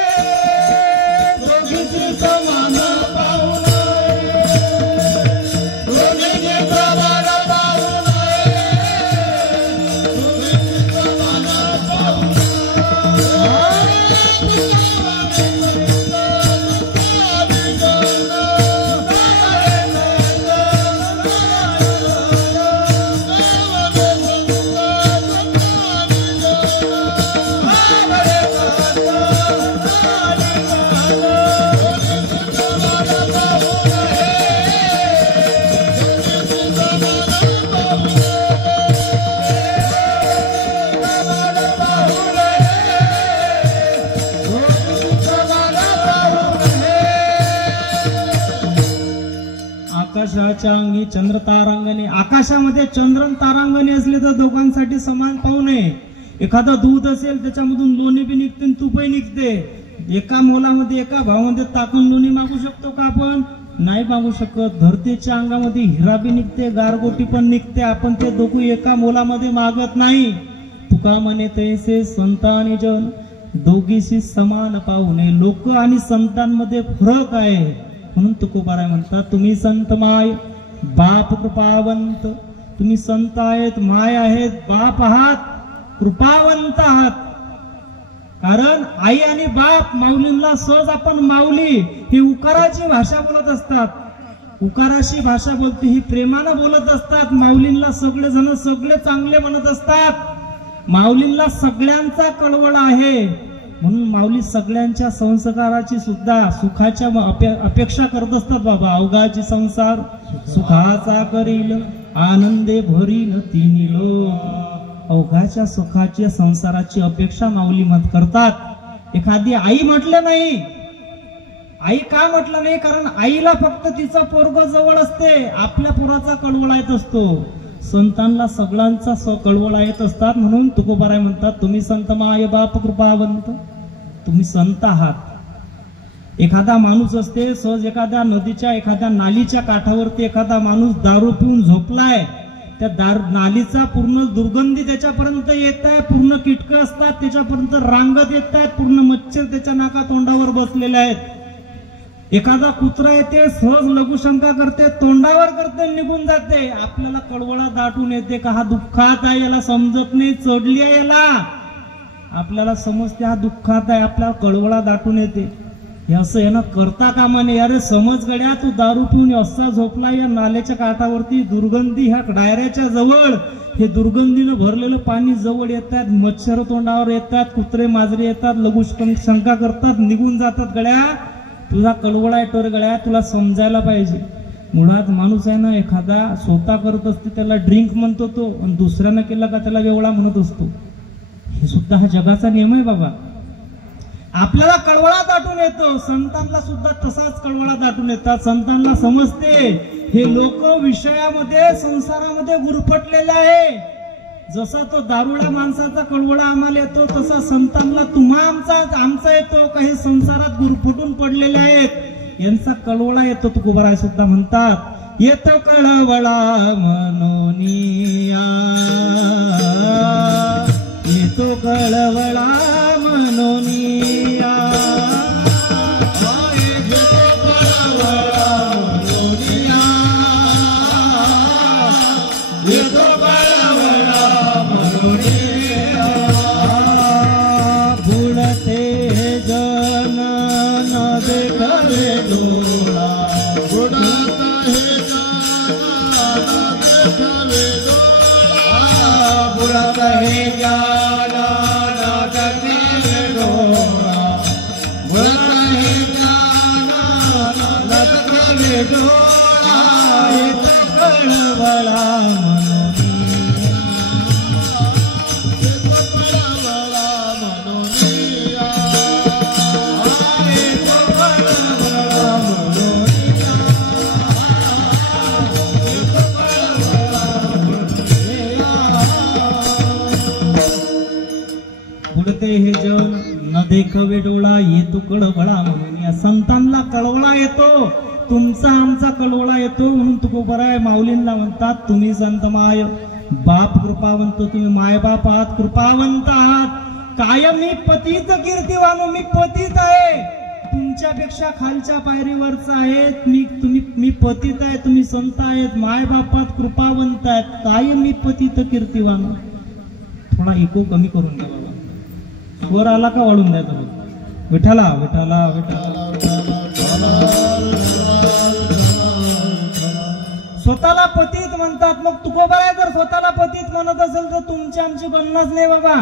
दोघीची समान पाहू नये. दोघीची समान पाहू नये. आकाशाच्या अंगी चंद्र तारांगणे. आकाशामध्ये चंद्र तारांगणे असले तर दोघांसाठी समान पाहू नये. एखादं दूध असेल त्याच्यामधून लोणी बी निघते आणि तुपही निघते. एका मोलामध्ये एका भावामध्ये टाकून लोणी मागू शकतो का आपण? नाही मागू शकत. धरतीच्या अंगामध्ये हिरा बी निघते, गारगोटी पण निघते. आपण ते दोघं एका मोलामध्ये मागत नाही. तुका म्हणे तैसे संत आणि जन दोघीशी समान पाहू नये. लोक आणि संतांमध्ये फरक आहे. म्हणून तुकोबाराय म्हणतात, तुम्ही संत माय बाप कृपावंत. तुम्ही संत आहेत, माय आहेत, बाप आहात, कृपावंत आहात. कारण आई आणि बाप माऊलींना सहज आपण माऊली ही उकाराची भाषा बोलत असतात. उकाराची भाषा बोलते ही प्रेमानं बोलत असतात. माऊलींना सगळे जण सगळे चांगले म्हणत असतात. माऊलींना सगळ्यांचा कळवळ आहे. म्हणून माऊली सगळ्यांच्या संस्काराची सुद्धा सुखाच्या अपेक्षा करत असतात बाबा. अवघाची संसार सुखाचा करील आनंदे भरील तिन्ही लोक. अवघाच्या सुखाच्या संसाराची अपेक्षा माऊली मत करतात. एखादी आई म्हटलं नाही. आई का म्हटलं नाही? कारण आईला फक्त तिचा पोरग जवळ असते, आपल्या पोराचा कळवळा येत असतो. संतांना सगळ्यांचा कळवळा येत असतात. म्हणून तुकोबाराय म्हणतात, तुम्ही संत माय बाप कृपावंत. तुम्ही संत आहात. एखादा माणूस असते सहज एखाद्या नदीच्या एखाद्या नालीच्या काठावरती एखादा माणूस दारू पिऊन झोपलाय. त्या नालीचा पूर्ण दुर्गंधी त्याच्यापर्यंत येत आहे. पूर्ण कीटकं असतात त्याच्यापर्यंत रांगत येत आहेत. पूर्ण मच्छर त्याच्या नाका तोंडावर बसलेले आहेत. एखादा कुत्रा येते सहज लघुशंका करते, तोंडावर करते, निघून जाते. आपल्याला कळवळा दाटून येते का हा दुःखात आहे, याला समजत नाही, चढली आहे याला. आपल्याला समजते हा दुःखात आहे, आपल्याला कळवळा दाटून येते. हे असं आहे ना, करता कामा नये. अरे समज गड्या, तू दारू पिऊन असा झोपला या नाल्याच्या काठावरती. दुर्गंधी ह्या डायऱ्याच्या जवळ, हे दुर्गंधीनं भरलेलं पाणी जवळ येतात. मच्छर तोंडावर येतात, कुत्रे माजरे येतात, लघुशंका करतात, निघून जातात. गड्या तुझा कळवळा आहे टोर गड्या, तुला समजायला पाहिजे. मुळात माणूस आहे ना, एखादा स्वतः करत असते त्याला ड्रिंक म्हणतो तो, आणि दुसऱ्यानं केला का त्याला वेवळा म्हणत असतो. हे सुद्धा हा जगाचा नियम आहे बाबा. आपल्याला कळवळा दाटून येतो, संतांना सुद्धा तसाच कळवळा दाटून येतात. संतांना समजते हे लोक विषयामध्ये संसारामध्ये गुरफटलेले आहे. जसा तो दारुडा माणसाचा कळवळा आम्हाला येतो तसा संतांना तुम्हा आमचा येतो. काही संसारात गुरफटून पडलेले आहेत यांचा कळवळा येतो. तुकोबाराय सुद्धा म्हणतात येत कळवळा मनोनिया, येतो कळवळा मनोनिया, हे जन न देखवे डोळा येतो कळवळा म्हणून. या संतांना कळवळा येतो, तुमचा आमचा कळवळा येतो. म्हणून तुकोबाराय माऊलींना म्हणतात तुम्ही संत माय बाप कृपावंत, तुम्ही माय बाप आहात, कृपावंत आहात. कायम मी पतित कीर्तिवानो, मी पतित आहे, तुमच्यापेक्षा खालच्या पायरीवरचा आहे मी पतित आहे, तुम्ही संत आहेत, माय बापात कृपावंत आहेत, कायम मी पतित कीर्तिवानो. थोडा इको कमी करून घ्या बाबा, स्वर आला का वाढून द्या तुम्ही. विठाला विठाला विठाला. स्वतःला पतित म्हणतात. मग तुकोबाराय जर स्वतःला पतित म्हणत असेल तर तुमची आमची गणनाच नाही बाबा.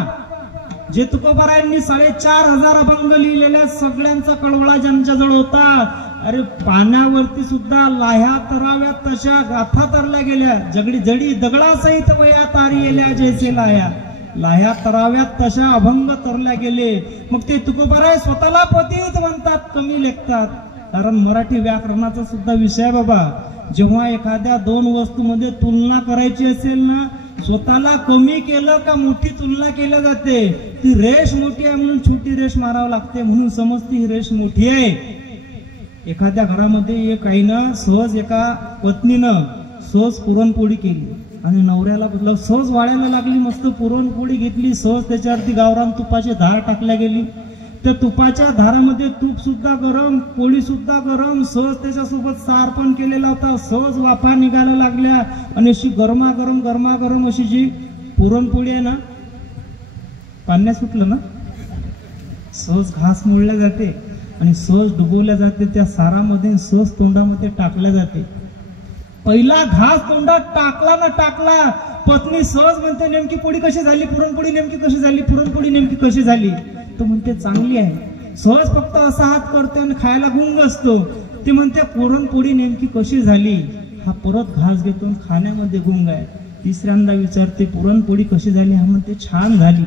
जे तुकोबारायांनी 4,500 अभंग लिहिलेल्या सगळ्यांचा कळवळा ज्यांच्याजवळ होता. अरे पाण्यावरती सुद्धा लाह्या तराव्या तशा गाथा तरल्या गेल्या, जडी दगडासहित वया तारी येल्या जैसे लाह्या तराव्यात तशा अभंग तरल्या गेले. मग ते तुकोबाराय स्वतःला पतित म्हणतात, कमी लेखतात. कारण मराठी व्याकरणाचा सुद्धा विषय बाबा. जेव्हा एखाद्या दोन वस्तूमध्ये तुलना करायची असेल ना, स्वतःला कमी केलं का मोठी तुलना केल्या जाते. ती रेष मोठी आहे म्हणून छोटी रेष मारावं लागते, म्हणून समजते ही रेष मोठी आहे. एखाद्या घरामध्ये एक आईनं सहज एका पत्नीनं सहज पुरणपोळी केली आणि नवऱ्याला बदल सहज वाढायला लागली. मस्त पुरणपोळी घेतली, सहज त्याच्यावरती गावरान तुपाची धार टाकल्या गेली. त्या तुपाच्या धारामध्ये तूप सुद्धा गरम, पोळी सुद्धा गरम, सहज त्याच्यासोबत सार पण केलेला होता. सहज वाफा निघायला लागल्या आणि अशी गरमागरम अशी जी पुरणपोळी आहे ना, पाण्यात सुटलं ना, सहज घास मोडल्या जाते आणि सहज डुबवल्या जाते. त्या सारामध्ये सहज तोंडामध्ये टाकल्या जाते. पहिला घास तोंडात टाकला ना टाकला, पत्नी सहज म्हणते नेमकी पोळी कशी झाली, पुरणपोळी नेमकी कशी झाली, पुरणपोळी नेमकी कशी झाली. तो म्हणते चांगली आहे. सहज फक्त असा हात करते आणि खायला गुंग असतो. ती म्हणते पुरणपोळी नेमकी कशी झाली. हा परत घास घेतो आणि खाण्यामध्ये गुंग आहे. तिसऱ्यांदा विचारते पुरणपोळी कशी झाली, हा म्हणते छान झाली.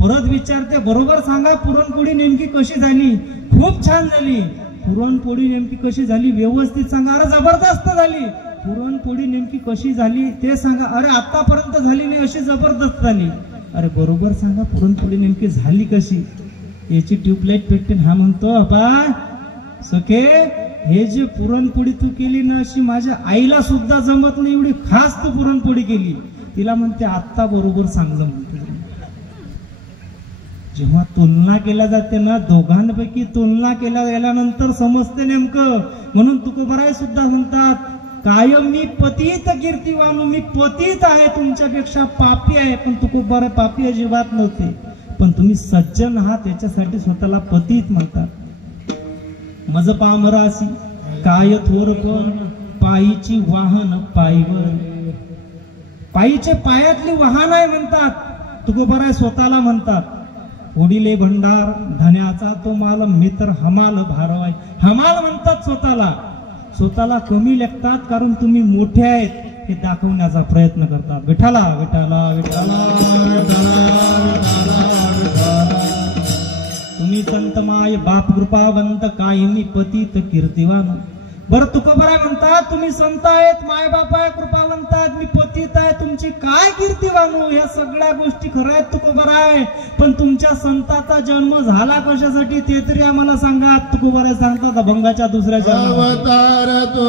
परत विचारते बरोबर सांगा पुरणपोळी नेमकी कशी झाली, खूप छान झाली. पुरणपोळी नेमकी कशी झाली व्यवस्थित सांगा, अरे जबरदस्त झाली. पुरणपोळी नेमकी कशी झाली ते सांगा, अरे आतापर्यंत झाली नाही अशी जबरदस्त झाली. अरे बरोबर सांगा पुरणपोळी नेमकी झाली कशी. याची ट्यूबलाईट पेटते. हा म्हणतो अबा सखे, हे जे पुरणपोळी तू केली ना अशी माझ्या आईला सुद्धा जमत नाही, एवढी खास तू पुरणपोळी केली. तिला म्हणते आत्ता बरोबर सांगलं म्हणते. जेव्हा तुलना केल्या जाते ना, दोघांपैकी तुलना केल्या गेल्यानंतर समजते नेमकं. म्हणून तुकोबाराय सुद्धा म्हणतात कायम मी पतित कीर्तिवानो, मी पतित आहे, तुमच्यापेक्षा पापी आहे. पण तुकोबाराय पापी अजिबात नव्हते, पण तुम्ही सज्जन आहात त्याच्यासाठी स्वतःला पतित म्हणतात. मज पामरासी काय थोरपण, पायीची वाहन पायवर. पायीचे पायातली वाहन आहे म्हणतात तुकोबाराय स्वतःला म्हणतात. ओढिले भंडार धन्याचा तो माल, मित्र हमाल भारवाय. हमाल म्हणतात स्वतःला. स्वतःला कमी लेखतात कारण तुम्ही मोठे आहेत हे दाखवण्याचा प्रयत्न करतात. विठाला विठाला विठाला. तुम्ही संतमाय बाप कृपावंत, कायमी पतित कीर्तिवान. बरं तुकोबाराय म्हणतात तुम्ही संत आहेत, मायबाप आहे, कृपावंत आहेत, मी पतित आहे, तुमची काय कीर्ती वानू, ह्या सगळ्या गोष्टी खऱ्या आहेत तुकोबाराय, पण तुमच्या संताचा जन्म झाला कशासाठी ते तरी आम्हाला सांगा. तुकोबाराय सांगतात अभंगाच्या दुसऱ्या जन्मात अवतार तो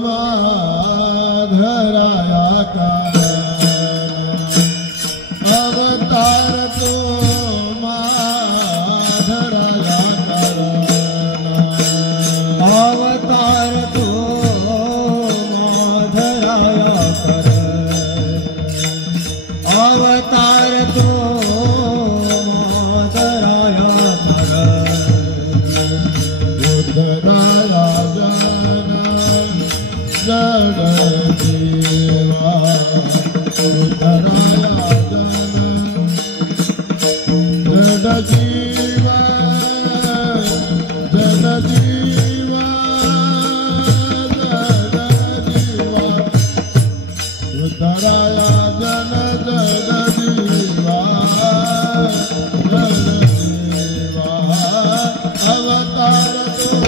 माधराया कारण, अवतार तो माधराया कारण, अवतार तो माधराया कारण, अवतार तो माधराया कारण, उद्धराया जन जड जीवा, उद्धराया जन जड जीवा, जड जीवा, जड जीवा, उद्धराया जन जड जीवा, जड जीवा, अवतार तो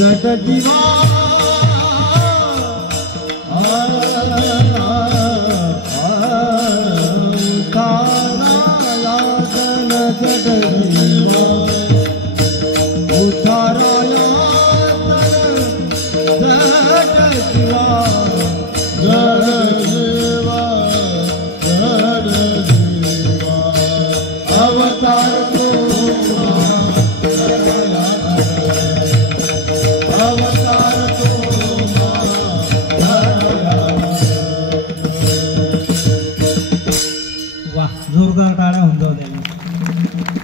जड जीवा उद्धाराया जन जड जीवा, उद्धाराया जन जड जीवा, जड जीवा, जड जीवा, अवतार तो अवतार तो वाह जोरदार टाळ्या होऊन जाऊ द्या.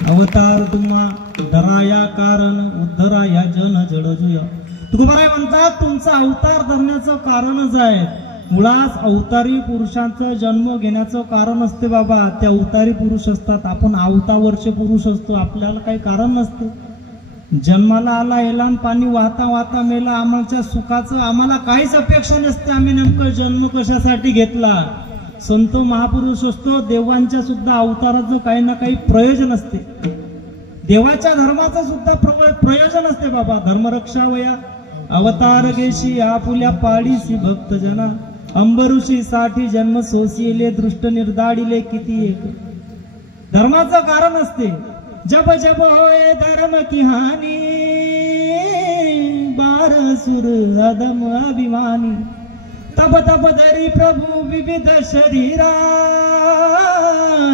अवतार तुम्हा डराया कारण, उद्धराया जन जड जुया. तुकोबाराय म्हणतात तुमचा अवतार धरण्याचं कारणच आहे. मुळात अवतारी पुरुषांचा जन्म घेण्याचं कारण असते बाबा, ते अवतारी पुरुष असतात. आपण अवतावरचे पुरुष असतो, आपल्याला काही कारण नसते. जन्माला आला एलान पाणी वाहता वाहता मेला, आमच्या सुखाचं आम्हाला काहीच अपेक्षा नसते. आम्ही नेमकं जन्म कशासाठी घेतला. संत महापुरुष असतो, देवांच्या सुद्धा अवताराचं काही ना काही प्रयोजन असते. देवाच्या धर्माचं सुद्धा प्रयोजन असते बाबा. धर्मरक्षावया अवतार घेशी आपुल्या पाडीसी भक्त जना, अंबऋषी साठी जन्म सोसिले दृष्ट निर्दाडिले किती एक. धर्माचं कारण असते. जब जब होए धर्म की हानी, बार सुर अदम अभिमानी, तब तब धरी प्रभु विविध शरीरा,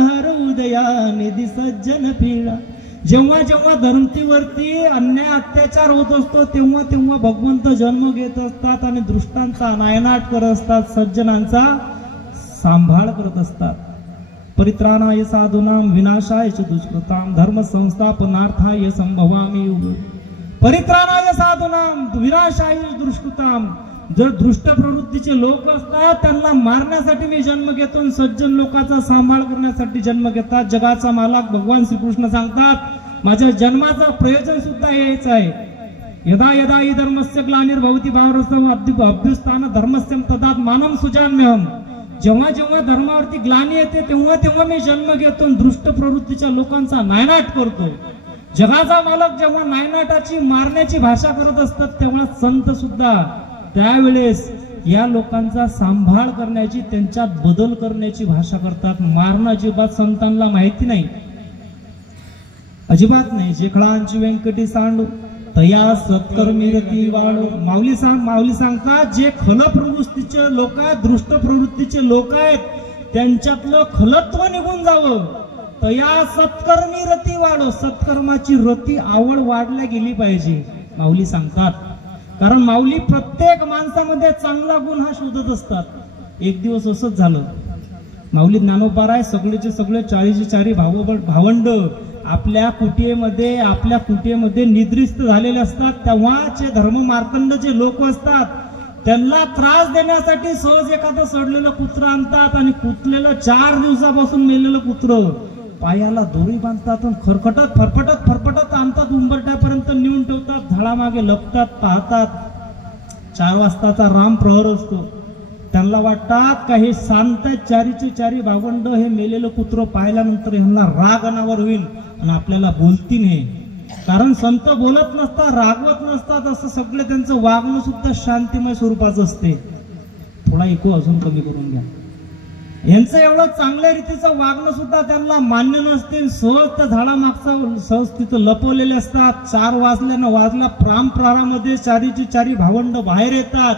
हर उदया निधि सज्जन पीडा. जेव्हा जेव्हा धर्मतीवरती अन्याय अत्याचार होत असतो तेव्हा तेव्हा भगवंत जन्म घेत असतात आणि दृष्टांचा नायनाट करत असतात, सज्जनांचा सांभाळ करत असतात. परित्राणाय साधूनां विनाशाय च दुष्कृतां, धर्म संस्थापनार्थाय संभवामि युगे. परित्राणाय साधूनां विनाशाय दुष्कृतां. जर दुष्ट प्रवृत्तीचे लोक असतात त्यांना मारण्यासाठी मी जन्म घेतो, सज्जन लोकांचा सांभाळ करण्यासाठी जन्म घेतात. जगाचा मालक भगवान श्रीकृष्ण सांगतात माझ्या जन्माचं प्रयोजन सुद्धा हेच आहे. यदा यदा हि धर्मस्य ग्लानिर्भवति भावरसं अभ्युत्थान धर्मस्य तदा मानं सुजाम्यहम्. जेव्हा जेव्हा धर्मावरती ग्लानी येते तेव्हा तेव्हा मी जन्म घेतो, दुष्ट प्रवृत्तीच्या लोकांचा नायनाट करतो. जगाचा मालक जेव्हा नायनाटाची मारण्याची भाषा करत असतात तेव्हा संत सुद्धा त्यावेळेस या लोकांचा सांभाळ करण्याची, त्यांच्यात बदल करण्याची भाषा करतात. मारणं अजिबात संतांना माहिती नाही, अजिबात नाही. जेखळांची व्यंकटी सांडू तया सत्कर्मी रती वाळू. माऊली सांगतात जे खल प्रवृत्तीचे लोक आहेत, दृष्ट प्रवृत्तीचे लोक आहेत, त्यांच्यातलं खलत्व निघून जावं. तया सत्कर्मी रती वाळू. सत्कर्माची रती आवड वाढल्या गेली पाहिजे माऊली सांगतात. कारण माऊली प्रत्येक माणसामध्ये चांगला गुण हा शोधत असतात. एक दिवस असंच झालं, माऊली ज्ञानोबाराय सगळेचे सगळे 40 भावंड आपल्या कुटियेमध्ये निद्रिस्त झालेले असतात. तेव्हाचे धर्म मार्तंड जे लोक असतात त्यांना त्रास देण्यासाठी सहज एखादं सडलेलं कुत्रं आणतात आणि कुतलेलं 4 दिवसापासून मेलेलं कुत्रं पायाला दोरी बांधतात आणि खरखटत फरफटत आणतात, उंबरठ्यापर्यंत नेऊन ठेवतात, झाडामागे लपतात, पाहतात. 4 वाजताचा राम प्रहर असतो. त्यांना वाटतात का हे शांत चारीचे चारी भावंड हे मेलेलं कुत्रं पाहिल्यानंतर ह्यांना राग अनावर होईल आणि आपल्याला बोलतील हे. कारण संत बोलत नसतात, रागवत नसतात, असं सगळं त्यांचं वागणं सुद्धा शांतिमय स्वरूपाचं असते. थोडा इको अजून कमी करून घ्या. यांचं एवढं चांगल्या रीतीचं वागणं सुद्धा त्यांना मान्य नसते. सहज त्या झाडामागचा सहज तिथं लपवलेले असतात. 4 वाजल्या प्रांप्रहारामध्ये चारीची चारी भावंड बाहेर येतात.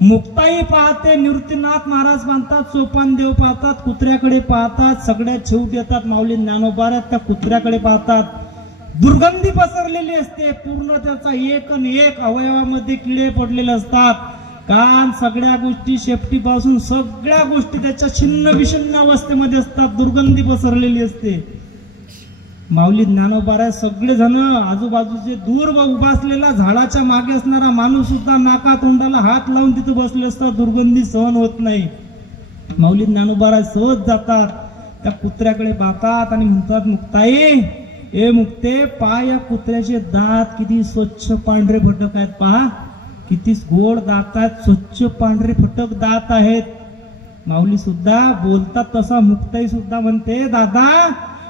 मुक्ताई पाहते, निवृत्तीनाथ महाराज पाहतात, सोपानदेव पाहतात, कुत्र्याकडे पाहतात, सगळ्यात शेवट येतात माऊली ज्ञानोबा त्या कुत्र्याकडे पाहतात. दुर्गंधी पसरलेली असते पूर्ण, त्याचा एक अवयवामध्ये किडे पडलेले असतात. कान सगळ्या गोष्टी शेपटीपासून सगळ्या गोष्टी त्याच्या छिन्न विषण्ण अवस्थेमध्ये असतात, दुर्गंधी पसरलेली असते. माऊली ज्ञानोबा सगळे जण आजूबाजूचे दूर उभा असलेला झाडाच्या मागे असणारा माणूस सुद्धा नाका तोंडाला हात लावून तिथे बसले असतात, दुर्गंधी सहन होत नाही. माऊली ज्ञानोबा सहज जातात, त्या कुत्र्याकडे पाहतात आणि म्हणतात, मुक्ताई ए मुक्ते, पहा या कुत्र्याचे दात किती स्वच्छ पांढरे फटक आहेत, पहा किती गोड दात आहेत, स्वच्छ पांढरे फटक दात आहेत. माऊली सुद्धा बोलतात तसा मुक्ताई सुद्धा म्हणते, दादा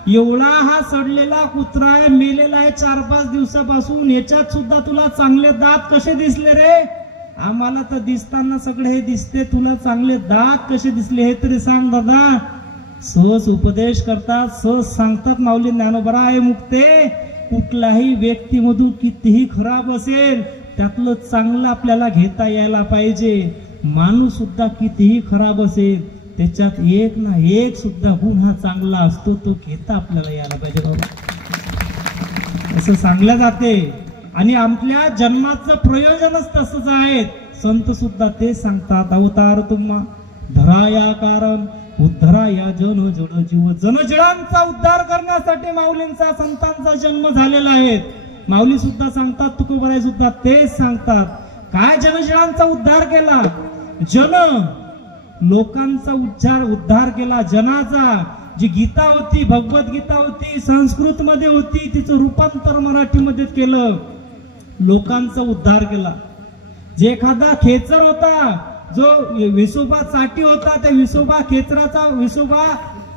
एवढा हा सडलेला कुत्रा आहे, मेलेला आहे 4-5 दिवसापासून, याच्यात सुद्धा तुला चांगले दात कसे दिसले रे? आम्हाला तर दिसताना सगळे हे दिसते, तुला चांगले दात कसे दिसले हे तरी सांग दादा. सहज उपदेश करतात, सहज सांगतात माऊली ज्ञानोबा, आहे मुक्ते, कुठलाही व्यक्तीमधून कितीही खराब असेल त्यातलं चांगलं आपल्याला घेता यायला पाहिजे. माणूस सुद्धा कितीही खराब असेल त्याच्यात एक ना एक सुद्धा गुण हा चांगला असतो, तो घेता आपल्याला यायला पाहिजे बाबा, असं सांगलं जाते. आणि आपल्या जन्माचं प्रयोजनच तसंच आहे. संत सुद्धा ते सांगतात, अवतार तुम्हा धराया कारण उद्धराया जन जड जीव. जनजडांचा उद्धार करण्यासाठी माऊलींचा संतांचा जन्म झालेला आहे. माऊली सुद्धा सांगतात, तुकोबाराय सुद्धा तेच सांगतात. काय जनजडांचा उद्धार केला? जन लोकांचा उद्धार केला. जनाचा जी गीता होती, भगवद्गीता होती, संस्कृत मध्ये होती, तिचं रूपांतर मराठीमध्ये केलं, लोकांचा उद्धार केला. जे एखादा खेचर होता, जो विसोबा चाटी होता, त्या विसोबा खेचराचा विसोबा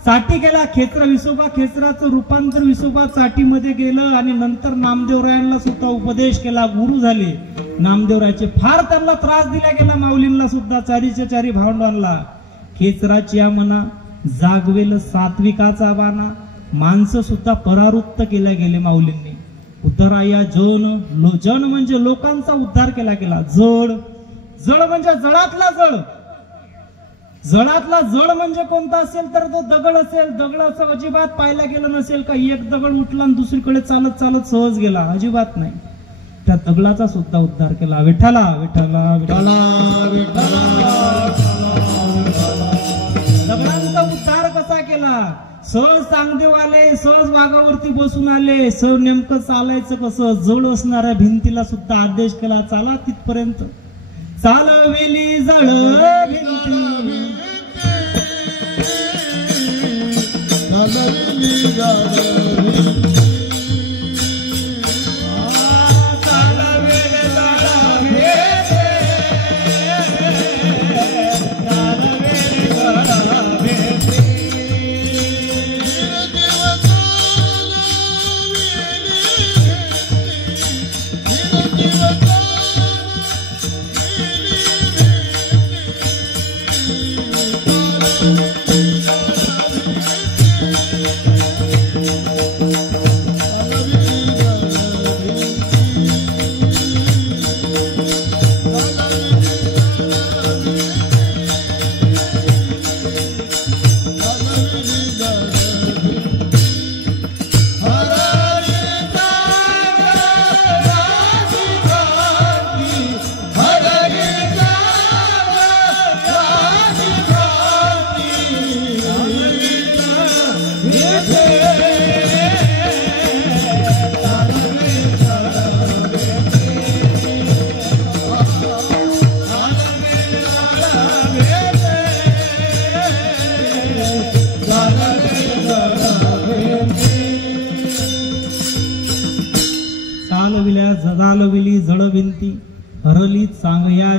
चाटी केला, विसोबा खेचराचं रूपांतर विसोबा चाटीमध्ये गेलं. आणि नंतर नामदेवरायांना सुद्धा उपदेश केला, गुरु झाले नामदेवरायाचे. फार त्यांना त्रास दिला गेला माऊलींना सुद्धा, चारीच्या चारी भावंडांना. खेचराची या मना जागवेल सात्विकाचा बाणा, माणसं सुद्धा परावृत्त केल्या गेले माऊलींनी. उद्धराया जन म्हणजे लोकांचा उद्धार केला गेला. जड म्हणजे जळातला जळ. जळातला जळ म्हणजे कोणता असेल तर तो दगड असेल. दगडाचं अजिबात पाहायला गेलं नसेल का एक दगड उठला आणि दुसरीकडे चालत चालत सहज गेला, अजिबात नाही. त्या दगडाचा सुद्धा उद्धार केला. विठ्ठला विठ्ठला विठ्ठला दगडांचा उद्धार कसा केला? सहज चांगदेव आले, सहज वाघावरती बसून आले, सहज नेमकं चालायचं कसं? जड असणाऱ्या भिंतीला सुद्धा आदेश केला, चाला तिथपर्यंत. चालवेली जड भिंती, चालवेली जड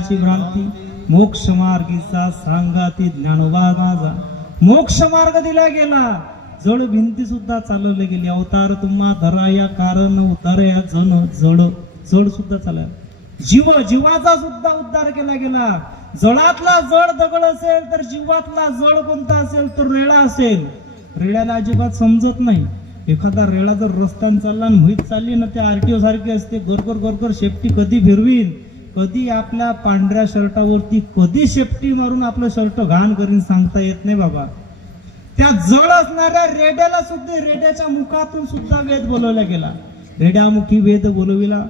जगाची भ्रांती मोक्ष मार्गीचा सांगाती ज्ञानोबा माझा मोक्ष मार्ग दिला गेला जड भिंती सुद्धा चालवली गेली अवतार तुम्हा धरा या कारण उतार या जन जड सुद्धा चालला जीवाचा सुद्धा उद्धार केला गेला जळातला जड दगड असेल तर जीवातला जड कोणता असेल तर रेळा असेल रेळ्याला अजिबात समजत नाही एखादा रेळा जर रस्त्याने चालला आणि मोहित चालली ना त्या आरटीओ सारखी असते गरगर शेपटी कधी फिरवीन कधी आपल्या पांढऱ्या शर्टावरती कधी शेपटी मारून आपलं शर्ट घाण करीन सांगता येत नाही बाबा त्या जळ असणाऱ्या रेड्याला सुद्धा रेड्याच्या मुखातून सुद्धा वेद बोलवला गेला रेड्यामुखी वेद बोलविला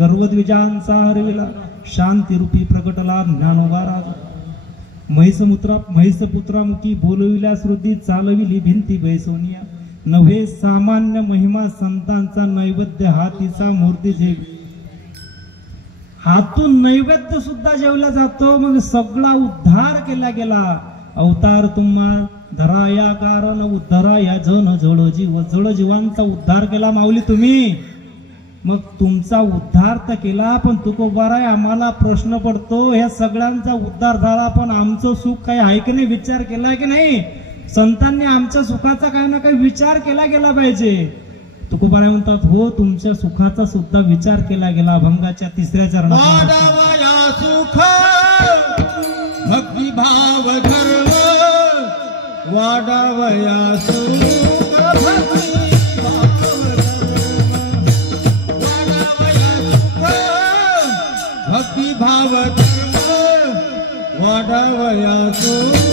गर्वद्विजांचा हरविला शांती रूपी प्रकटला ज्ञानोबा राजा म्हैसपुत्रामुखी बोलविल्या श्रुती चालविली भिंती बैसोनिया नव्हे सामान्य महिमा संतांचा नैवेद्य हातीचा मूर्ती जेवी हातून नैवेद्य सुद्धा जेवला जातो मग सगळा उद्धार केला गेला अवतार तुम्हा धरा या कारण उद्धरा या जन जड जीवांचा उद्धार केला माऊली तुम्ही मग तुमचा उद्धार तर केला पण तुकोबाराय आम्हाला प्रश्न पडतो ह्या सगळ्यांचा उद्धार झाला पण आमचं सुख काही आहे की नाही विचार केला की नाही संतांनी आमच्या सुखाचा काही ना काही विचार केला गेला पाहिजे तुकोबाराय म्हणतात हो तुमच्या सुखाचा सुद्धा विचार केला गेला अभंगाच्या 3ऱ्या चरणात वाढावया सुख भक्ती भाव धर्म वाढावया सुख भक्ती भाव धर्म वाढावया सुख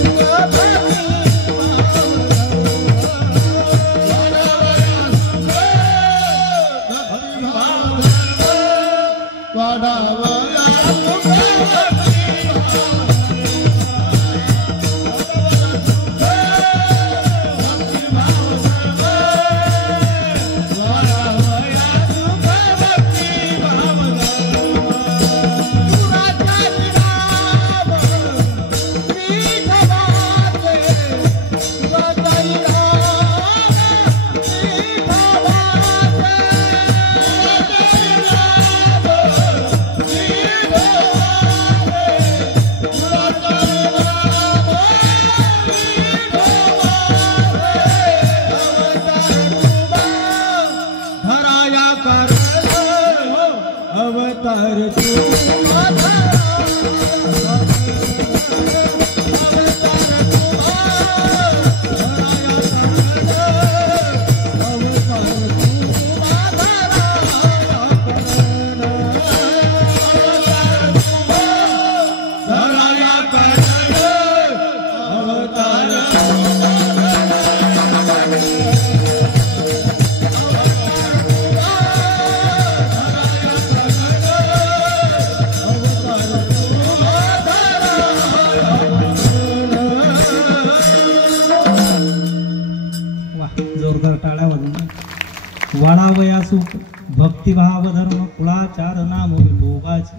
वाढावया सुख भक्तिभाव धर्म कुळाचार नाम विभोगाचे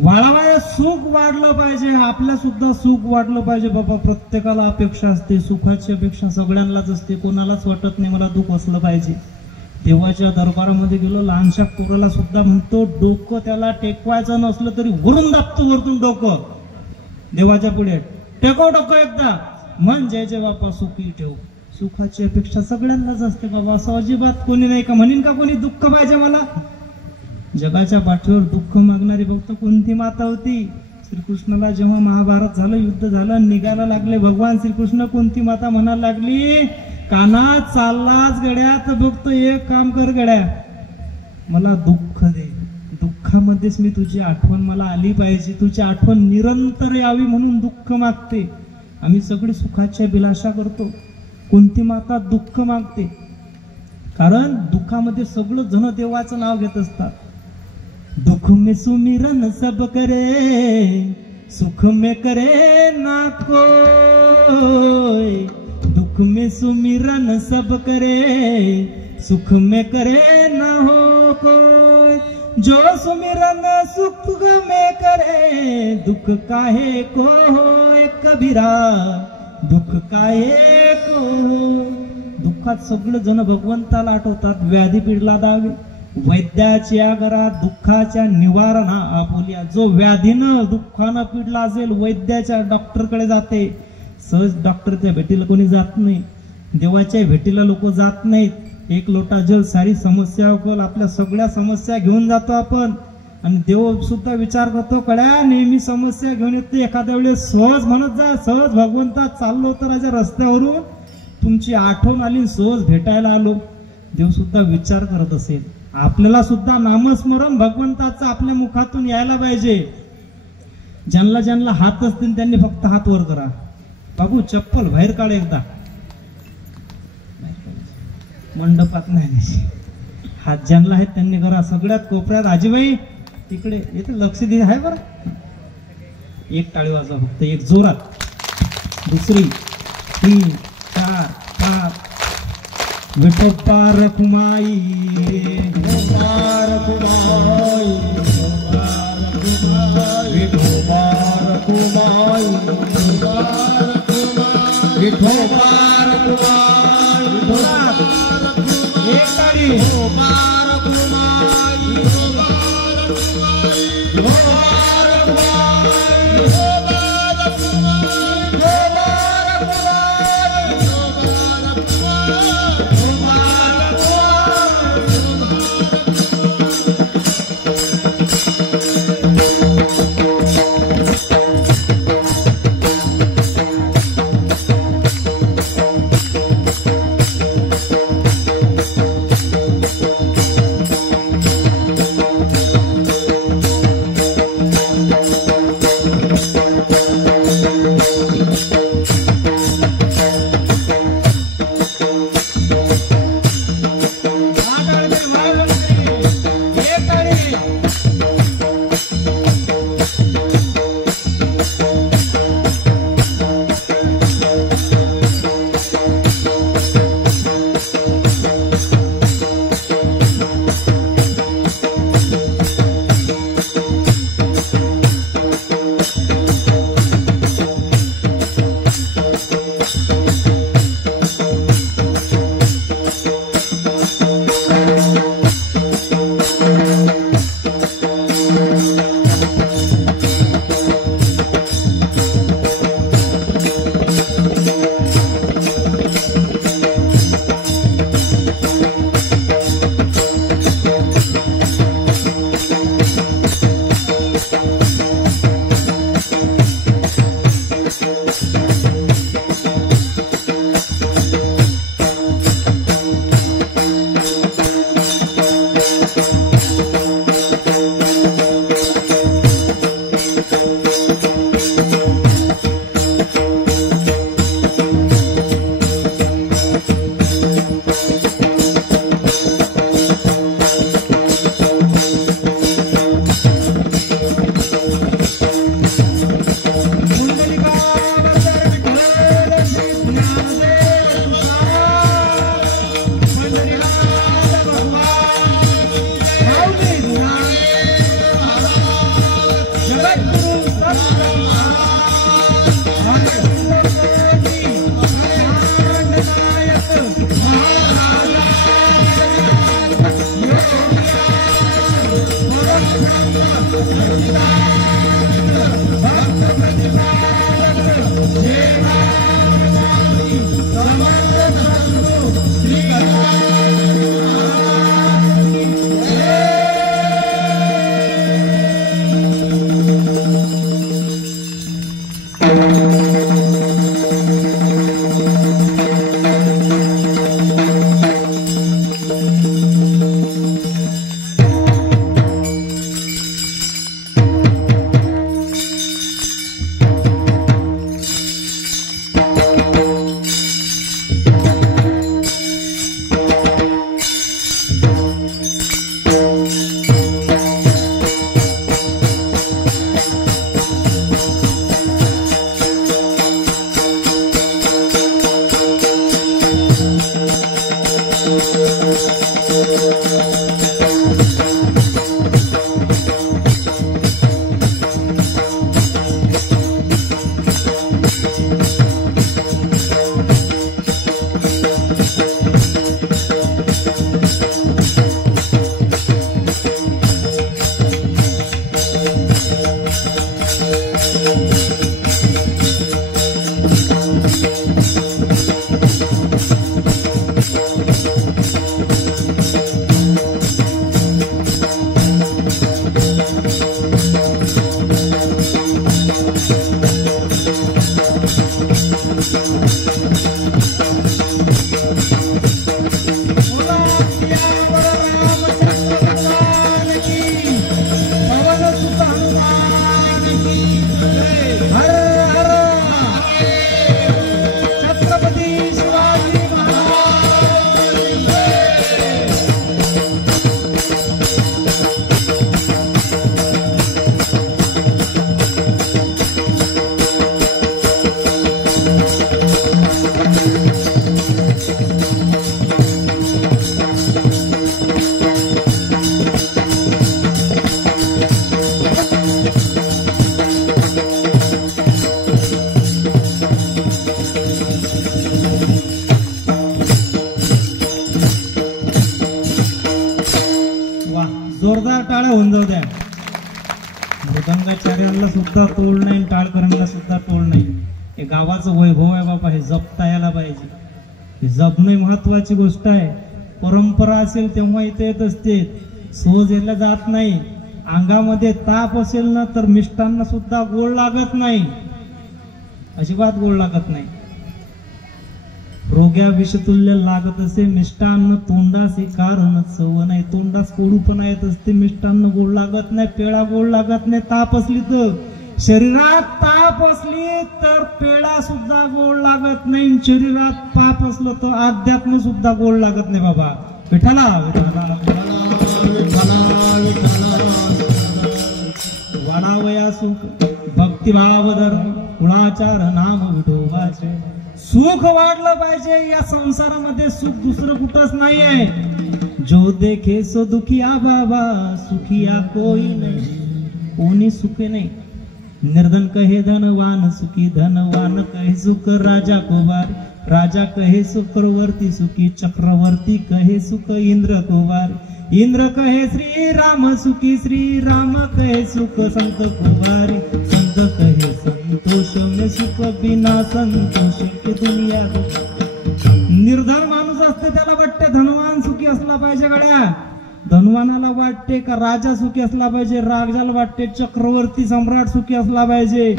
वाढावया सुख वाढलं पाहिजे आपल्या सुद्धा सुख वाढलं पाहिजे बाबा प्रत्येकाला अपेक्षा असते सुखाची अपेक्षा सगळ्यांनाच असते कोणालाच वाटत नाही मला दुःख असलं पाहिजे देवाच्या दरबारामध्ये गेलो लहानशा पोराला सुद्धा म्हणतो डोकं त्याला टेकवायचं नसलं तरी वरून दाबतो वरतून डोकं देवाच्या पुढे टेकव डोकं एकदा मन जय जय बापा सुखी ठेव सुखाची अपेक्षा सगळ्यांनाच असते बाबा असं अजिबात कोणी नाही का म्हणेन का कोणी दुःख पाहिजे मला जगाच्या पाठीवर दुःख मागणारी भक्त कोणती माता होती श्रीकृष्णाला जेव्हा महाभारत झालं युद्ध झालं निघायला लागले भगवान श्रीकृष्ण कोणती माता म्हणायला लागली काना चाललाच गड्या तर बघतो एक काम कर गड्या मला दुःख दे दुःखामध्येच मी तुझी आठवण मला आली पाहिजे तुझी आठवण निरंतर यावी म्हणून दुःख मागते आम्ही सगळे सुखाच्या बिलाशा करतो कोणती माता दुःख मागते कारण दुःखामध्ये सगळं जण देवाचं नाव घेत असतात दुःख में सुमिरन सब करे सुख में करे ना कोई दुःख में सुमिरन सब करे सुख में करे ना हो कोई जो सुमिरन सुख में करे दुःख काहे को होय कबीरा दुःख काहे को दुःखात सगळे जण भगवंताला आठवतात व्याधी पीडला दावे वैद्याच्या घरात दुःखाच्या निवारणा आपुल्या. जो व्याधीनं दुःखानं पिडला असेल वैद्याच्या डॉक्टरकडे जाते. सहज डॉक्टरच्या भेटीला कोणी जात नाही, देवाच्या भेटीला लोक जात नाहीत. एक लोटा जल सारी समस्या उकल. आपल्या सगळ्या समस्या घेऊन जातो आपण आणि देव सुद्धा विचार करतो कळ्या नेहमी समस्या घेऊन येते. एखाद्या वेळेस सहज म्हणत जा, सहज भगवंता चाललो तर राजा रस्त्यावरून तुमची आठवण आली, सहज भेटायला आलो. देव सुद्धा विचार करत असेल. आपल्याला सुद्धा नामस्मरण भगवंताचं आपल्या मुखातून यायला पाहिजे. ज्यांना ज्यांना हात असतील त्यांनी फक्त हात वर करा. बाबू चप्पल बाहेर काढ एकदा, मंडपात नाही. हात ज्यांना आहेत त्यांनी करा. सगळ्यात कोपऱ्यात आजीबाई तिकडे इथे लक्ष दे आहे बरं. एक टाळी वाजवा फक्त, एक जोरात. दुसरी, 3, 4, 5. विठोबा रखुमाई, विठोबा रखुमाई, विठोबा रखुमाई, विठोबा रखुमाई, जोरात. एक टाळी. विठोबा रखुमाई, विठोबा रखुमाई, विठोबा रखुमाई, विठोबा रखुमाई, विठोबा रखुमाई, विठोबा टाळकरांना सुद्धा तोड नाही. हे गावाचं वैभव आहे बाबा, हे जपता यायला पाहिजे. हे जपणे महत्वाची गोष्ट आहे. परंपरा असेल तेव्हा इथे येत असते, सोज यायला जात नाही. अंगामध्ये ताप असेल ना तर मिष्टांना सुद्धा गोड लागत नाही, अजिबात गोड लागत नाही. रोग्या विषतुल्य लागत असे मिष्टान्न, तोंडास कारण चव नाही. तोंडास कडूपणा येत असते, मिष्टान्न गोड लागत नाही, पेळा गोड लागत नाही. ताप असली तर, शरीरात ताप असली तर पेळा सुद्धा गोड लागत नाही. शरीरात पाप असलं तर अध्यात्म सुद्धा गोड लागत नाही बाबा. विठ्ठला वाढावया सुख भक्तिभाव धर्म कुळाचार नाम विठोबाचे. सुख वाढलं पाहिजे या संसारामध्ये, सुख दुसरं कुठंच नाही आहे. जो देखे सो दुखिया बाबा, सुखिया कोई नाही. कोणी सुखी नाही. निर्धन कहे धनवान सुखी, धनवान कहे सुख राजा कुमार, राजा कहे चक्रवर्ती सुखी, चक्रवर्ती कहे सुख इंद्र कुमार, इंद्र कहे श्री राम सुखी, श्री राम कहे सुख संत कुमारी, संत कहे संतोष में सुख बिना संतोष की दुनिया. निर्धन माणूस असते त्याला वाटते धनवान सुखी असला पाहिजे गड्या. धनवानाला वाटते का राजा सुखी असला पाहिजे, राजाला वाटते चक्रवर्ती सम्राट सुखी असला पाहिजे,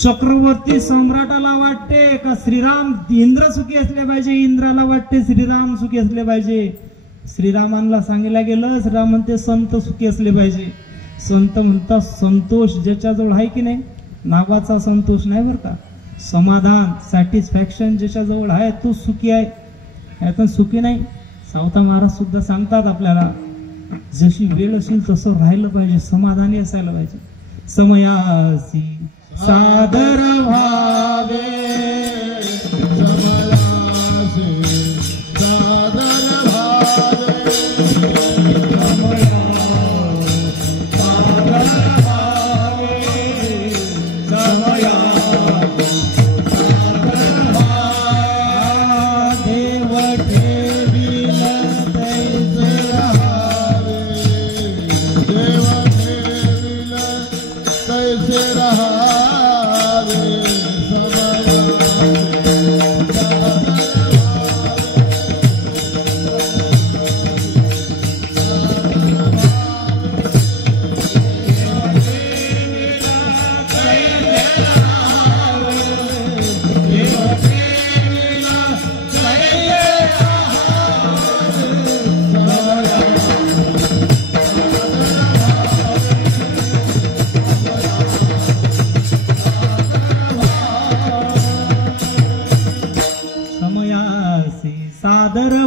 चक्रवर्ती सम्राटाला वाटते का श्रीराम इंद्र सुखी असले पाहिजे, इंद्राला वाटते श्रीराम सुखी असले पाहिजे. श्रीरामांना सांगितलं गेलं, श्रीराम म्हणते संत सुखी असले पाहिजे. संत म्हणतात संतोष ज्याच्याजवळ आहे की नाही, नावाचा संतोष नाही बरं का, समाधान सॅटिस्फॅक्शन ज्याच्याजवळ आहे तो सुखी आहे, यातून सुखी नाही. सावता महाराज सुद्धा सांगतात आपल्याला, जशी वेळ असेल तसं राहिलं पाहिजे, समाधानी असायला पाहिजे. समयासी सादर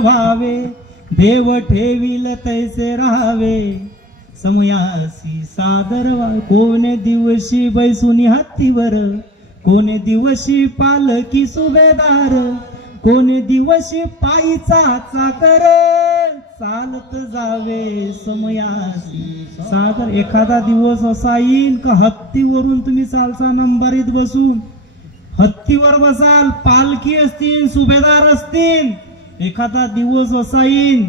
भावे, देव ठेविल तैसे राहावे. समयासी सादर व्हावे. कोणे दिवशी बैसुनी हत्तीवर, कोणे दिवशी पालकी सुभेदार, कोणे दिवशी पायीचा चाकर, चालत जावे समयासी सादर. एखादा दिवस असा येईल का हत्तीवरून तुम्ही चालसा, नंबरीत बसून हत्तीवर बसाल, पालखी असतील, सुभेदार असतील. एखादा दिवस असा येईल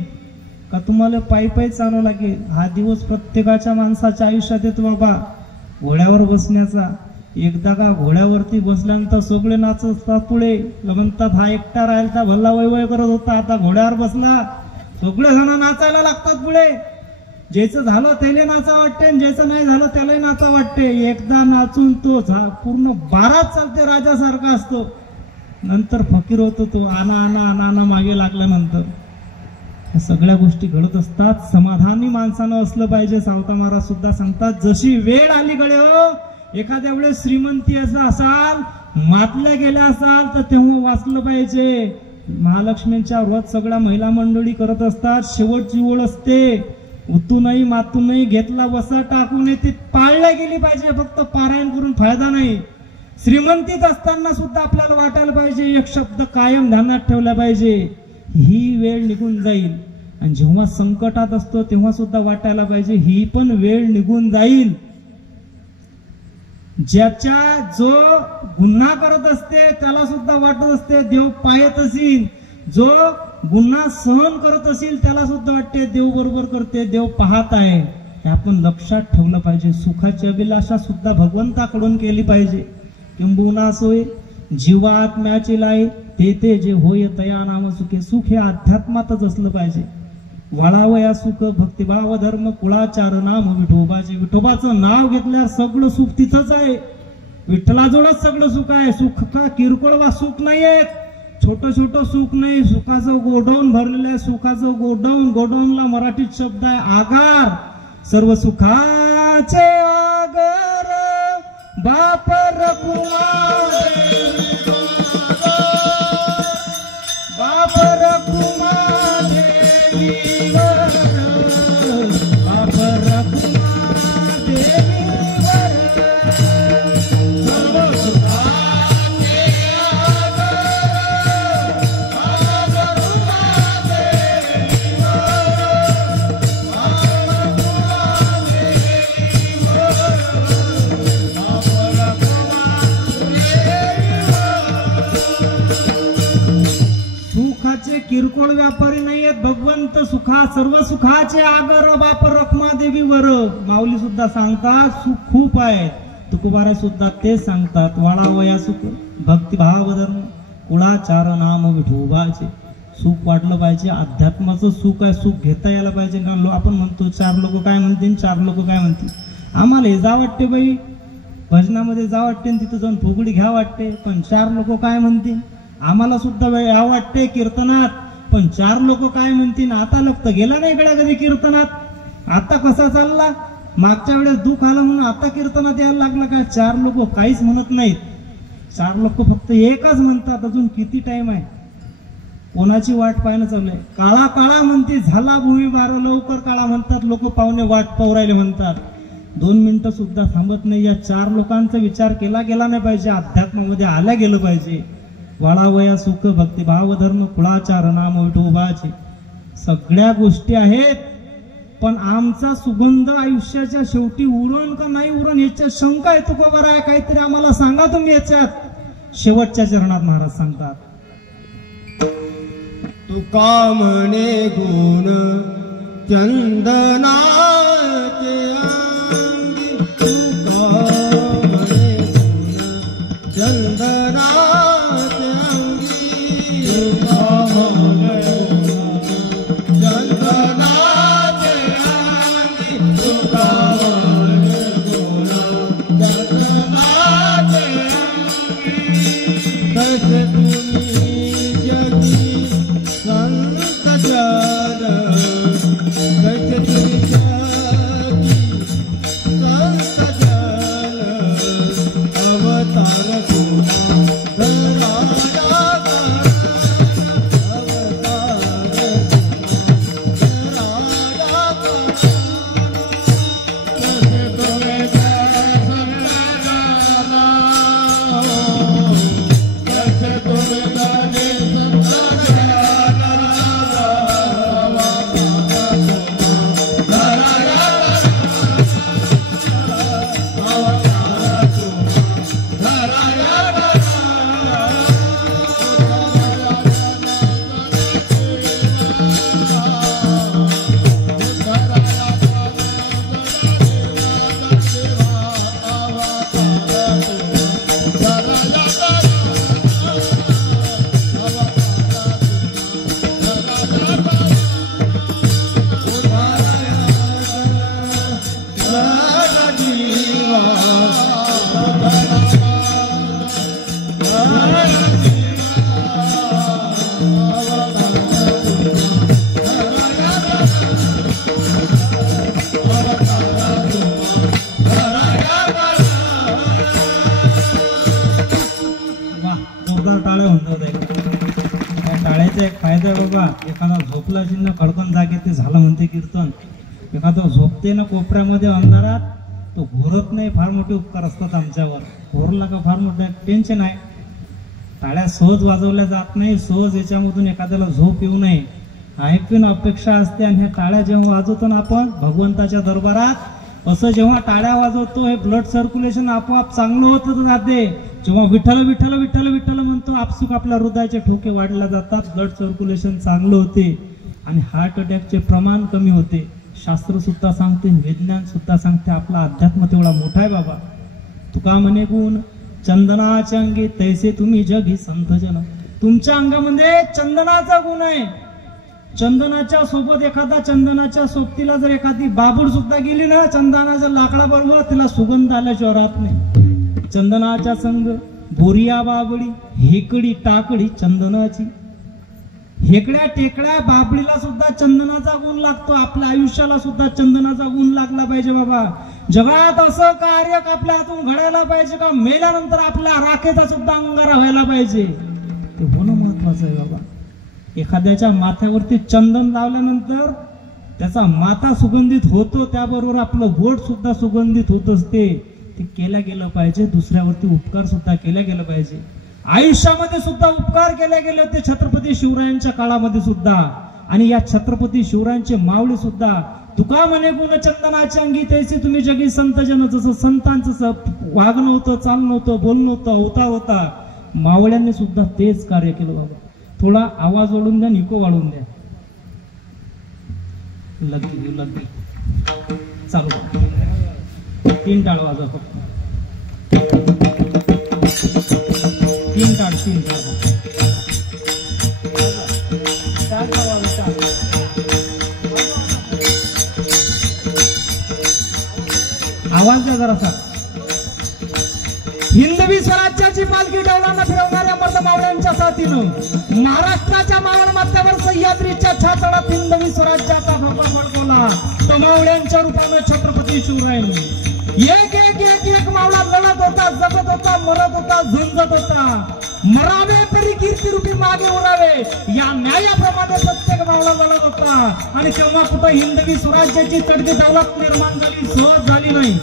का तुम्हाला पायी पायी चालावं लागेल. हा दिवस प्रत्येकाच्या माणसाच्या आयुष्यात येतो बाबा, घोड्यावर बसण्याचा. एकदा का घोड्यावरती बसल्यानंतर सगळे नाचत असतात पुढे, म्हणतात हा एकटा राहिला भल्ला वय करत होता, आता घोड्यावर बसला, सगळे जण नाचायला लागतात पुढे. ज्याचं झालं त्याला नाचा वाटते, ज्याचं नाही झालं त्यालाही नाचा वाटते. एकदा नाचून तो पूर्ण बारात चालते, राजासारखा असतो. नंतर फकीर होतो तो, आना आना आना आना मागे लागल्यानंतर. या सगळ्या गोष्टी घडत असतात. समाधानी माणसानं असलं पाहिजे. सावता महाराज सुद्धा सांगतात, जशी वेळ अलीकडे हो, एखाद्या वेळेस श्रीमंती असं असाल, मातल्या गेल्या असाल तर तेव्हा वाचलं पाहिजे. महालक्ष्मींच्या व्रत सगळ्या महिला मंडळी करत असतात. शेवटची ओळ असते, उतूनही मातूनही घेतला बसा टाकून ती पाळल्या गेली पाहिजे. फक्त पारायण करून फायदा नाही. श्रीमंतीत असताना सुद्धा आपल्याला वाटायला पाहिजे, एक शब्द कायम ध्यानात ठेवला पाहिजे, ही वेळ निघून जाईल. आणि जेव्हा संकटात असतो तेव्हा सुद्धा वाटायला पाहिजे, ही पण वेळ निघून जाईल. ज्याच्या जो गुन्हा करत असते त्याला सुद्धा वाटत असते देव पाहत असेल, जो गुन्हा सहन करत असेल त्याला सुद्धा वाटते देव बरोबर करते, देव पाहत आहे. हे आपण लक्षात ठेवलं पाहिजे. सुखाची अभिलाषा सुद्धा भगवंताकडून केली पाहिजे. किंबहुना सोय जीवा आत्म्याची लाई ते ते जे होय तया नाम सुखे. सुख हे अध्यात्मातच असलं पाहिजे. वळावया सुख भक्तिभाव धर्म कुळाचार नाम विठोबाचे. विठोबाचं नाव घेतल्यावर सगळं सुख तिथंच आहे. विठ्ठलाजवळच सगळं सुख आहे. सुख का किरकोळ वा सुख नाही आहेत. छोटं छोटं सुख नाही, सुखाचं गोडाऊन भरलेलं आहे. सुखाचं गोडाऊन, गोडाऊनला मराठीत शब्द आहे आगार. सर्व सुखाचे आगार बाप रघुमाई, बाप रघुमाई देवीवर, बाप रघुमाई देवीवर. सर्व सुखाचे किरकोळ व्यापारी नाही आहेत. भगवंत सुखा सर्व सुखाचे आगर बाप रखमा देवीवर. माऊली सुद्धा सांगतात सुख खूप आहे. तुकोबारा सुद्धा तेच सांगतात. वाळावया सुख भक्तिभाव धर्म कुळाचार नाम विठोबाचे. सुख वाटलं पाहिजे. अध्यात्माचं सुख आहे. सुख घेता यायला पाहिजे. कारण आपण म्हणतो चार लोक काय म्हणतील, चार लोक काय म्हणतील. आम्हाला हे जा वाटते बाई, भजनामध्ये जा वाटते, तिथं जाऊन फुगडी घ्या वाटते, पण चार लोक काय म्हणतील. आम्हाला सुद्धा या वाटते कीर्तनात, पण चार लोक काय म्हणतील. आता लग गेला नाही गड्या कधी कीर्तनात. आता कसा चालला, मागच्या वेळेस दुःख आलं म्हणून आता कीर्तनात यायला लागला का. चार लोक काहीच म्हणत नाहीत. चार लोक फक्त एकच म्हणतात. अजून किती टाइम आहे. कोणाची वाट पाहणं चालू आहे. काळा काळा म्हणते झाला भूमी बारा, लवकर काळा म्हणतात लोक. पाहुणे वाट पाहू राहिले म्हणतात. 2 मिनिटं सुद्धा थांबत नाही. या चार लोकांचा विचार केला गेला नाही पाहिजे. अध्यात्मामध्ये आल्या गेलं पाहिजे. वाळावया सुख भक्तिभाव धर्म कुळाचार नाम विठोबाचे. सगळ्या गोष्टी आहेत, पण आमचा सुगंध आयुष्याच्या शेवटी उरण का नाही उरण याच्यात शंका येतो का. बरं आहे काहीतरी आम्हाला सांगा तुम्ही याच्यात. शेवटच्या चरणात महाराज सांगतात तुका म्हणे गुण चंदना तुका म्हणे गुण चंदना एखादा झोपला चिन्ह खडकन जागे ते झालं म्हणते कीर्तन. एखादा झोपते ना कोपऱ्यामध्ये अंधारात, तो घोरत नाही. फार मोठे उपकार असतात आमच्यावर. घोरला का फार मोठं टेन्शन आहे. टाळ्या सहज वाजवल्या जात नाही. सहज याच्यामधून एखाद्याला झोप येऊ नये ऐकून अपेक्षा असते. आणि ह्या टाळ्या जेव्हा वाजवतो ना आपण भगवंताच्या दरबारात, असं जेव्हा टाळ्या वाजवतो हे ब्लड सर्क्युलेशन आपोआप चांगलं होत जाते. जेव्हा विठ्ठल विठ्ठल विठ्ठल विठ्ठल म्हणतो आपसुक आपल्या हृदयाचे ठोके वाढले जातात. ब्लड सर्क्युलेशन चांगलं होते आणि हार्ट अटॅकचे प्रमाण कमी होते. शास्त्र सुद्धा सांगते, विज्ञान सुद्धा सांगते. आपला अध्यात्म तेवढा मोठा आहे बाबा. तुका म्हणे गुण चंदनाच्या अंगी तैसे तुम्ही जगी संत जन. तुमच्या अंगामध्ये चंदनाचा गुण आहे. चंदनाच्या सोबत एखादा चंदनाच्या सोबतीला जर एखादी बाबूड सुद्धा गेली ना चंदनाच्या लाकडाबरोबर, तिला सुगंध आल्याशिवाय राहत नाही. चंदनाच्या संग बोरिया बाबडी हेकडी टाकडी चंदनाची. हेकड्या टेकड्या बाबडीला सुद्धा चंदनाचा गुण लागतो. आपल्या आयुष्याला सुद्धा चंदनाचा गुण लागला पाहिजे बाबा. जगात असं कार्य आपल्या हातून घडायला पाहिजे का मेल्यानंतर आपल्या राखेचा सुद्धा अंगारा व्हायला पाहिजे. ते होणं महत्वाचं आहे बाबा. एखाद्याच्या माथ्यावरती चंदन लावल्यानंतर त्याचा माथा सुगंधित होतो, त्याबरोबर आपलं बोट सुद्धा सुगंधित होत असते. ते केलं गेलं पाहिजे. दुसऱ्यावरती उपकार सुद्धा केले गेलं पाहिजे. आयुष्यामध्ये सुद्धा उपकार केले गेले होते छत्रपती शिवरायांच्या काळामध्ये सुद्धा. आणि या छत्रपती शिवरायांचे मावळे सुद्धा तुका म्हणे गुण चंदनाच्या अंगी तैसे तुम्ही जगी संत जन. जसं संतांचं वागणं होतं, चालणं होतं, बोलणं होतं, अवतार होता, मावळ्यांनी सुद्धा तेच कार्य केलं बाबा. थोडा आवाज वाढून द्या, निको वाढून द्या. लग्गी चालू 3 टाळ वाजवा फक्त. 3 टाळ 3 टाळ. आवाज द्या जरासा. हिंदवी स्वराज्याची पालखी डौलांना फिरवणाऱ्या मर्द मावळ्यांच्या साथीनं महाराष्ट्राच्या मावळमाथ्यावर सह्याद्रीच्या छातडात हिंदवी स्वराज्याचा भगवा फडकवला. तो मावळ्यांच्या रूपानं छत्रपती शिवरायांनी एक एक एक एक मावळा लढत होता, जगत होता, मरत होता, झुंजत होता. मरावे तरी कीर्तिरूपी मागे उरावे या न्यायाप्रमाणे प्रत्येक मावळा लढत होता. आणि तेव्हा कुठं हिंदवी स्वराज्याची चढती दौलत निर्माण झाली, सहज झाली नाही.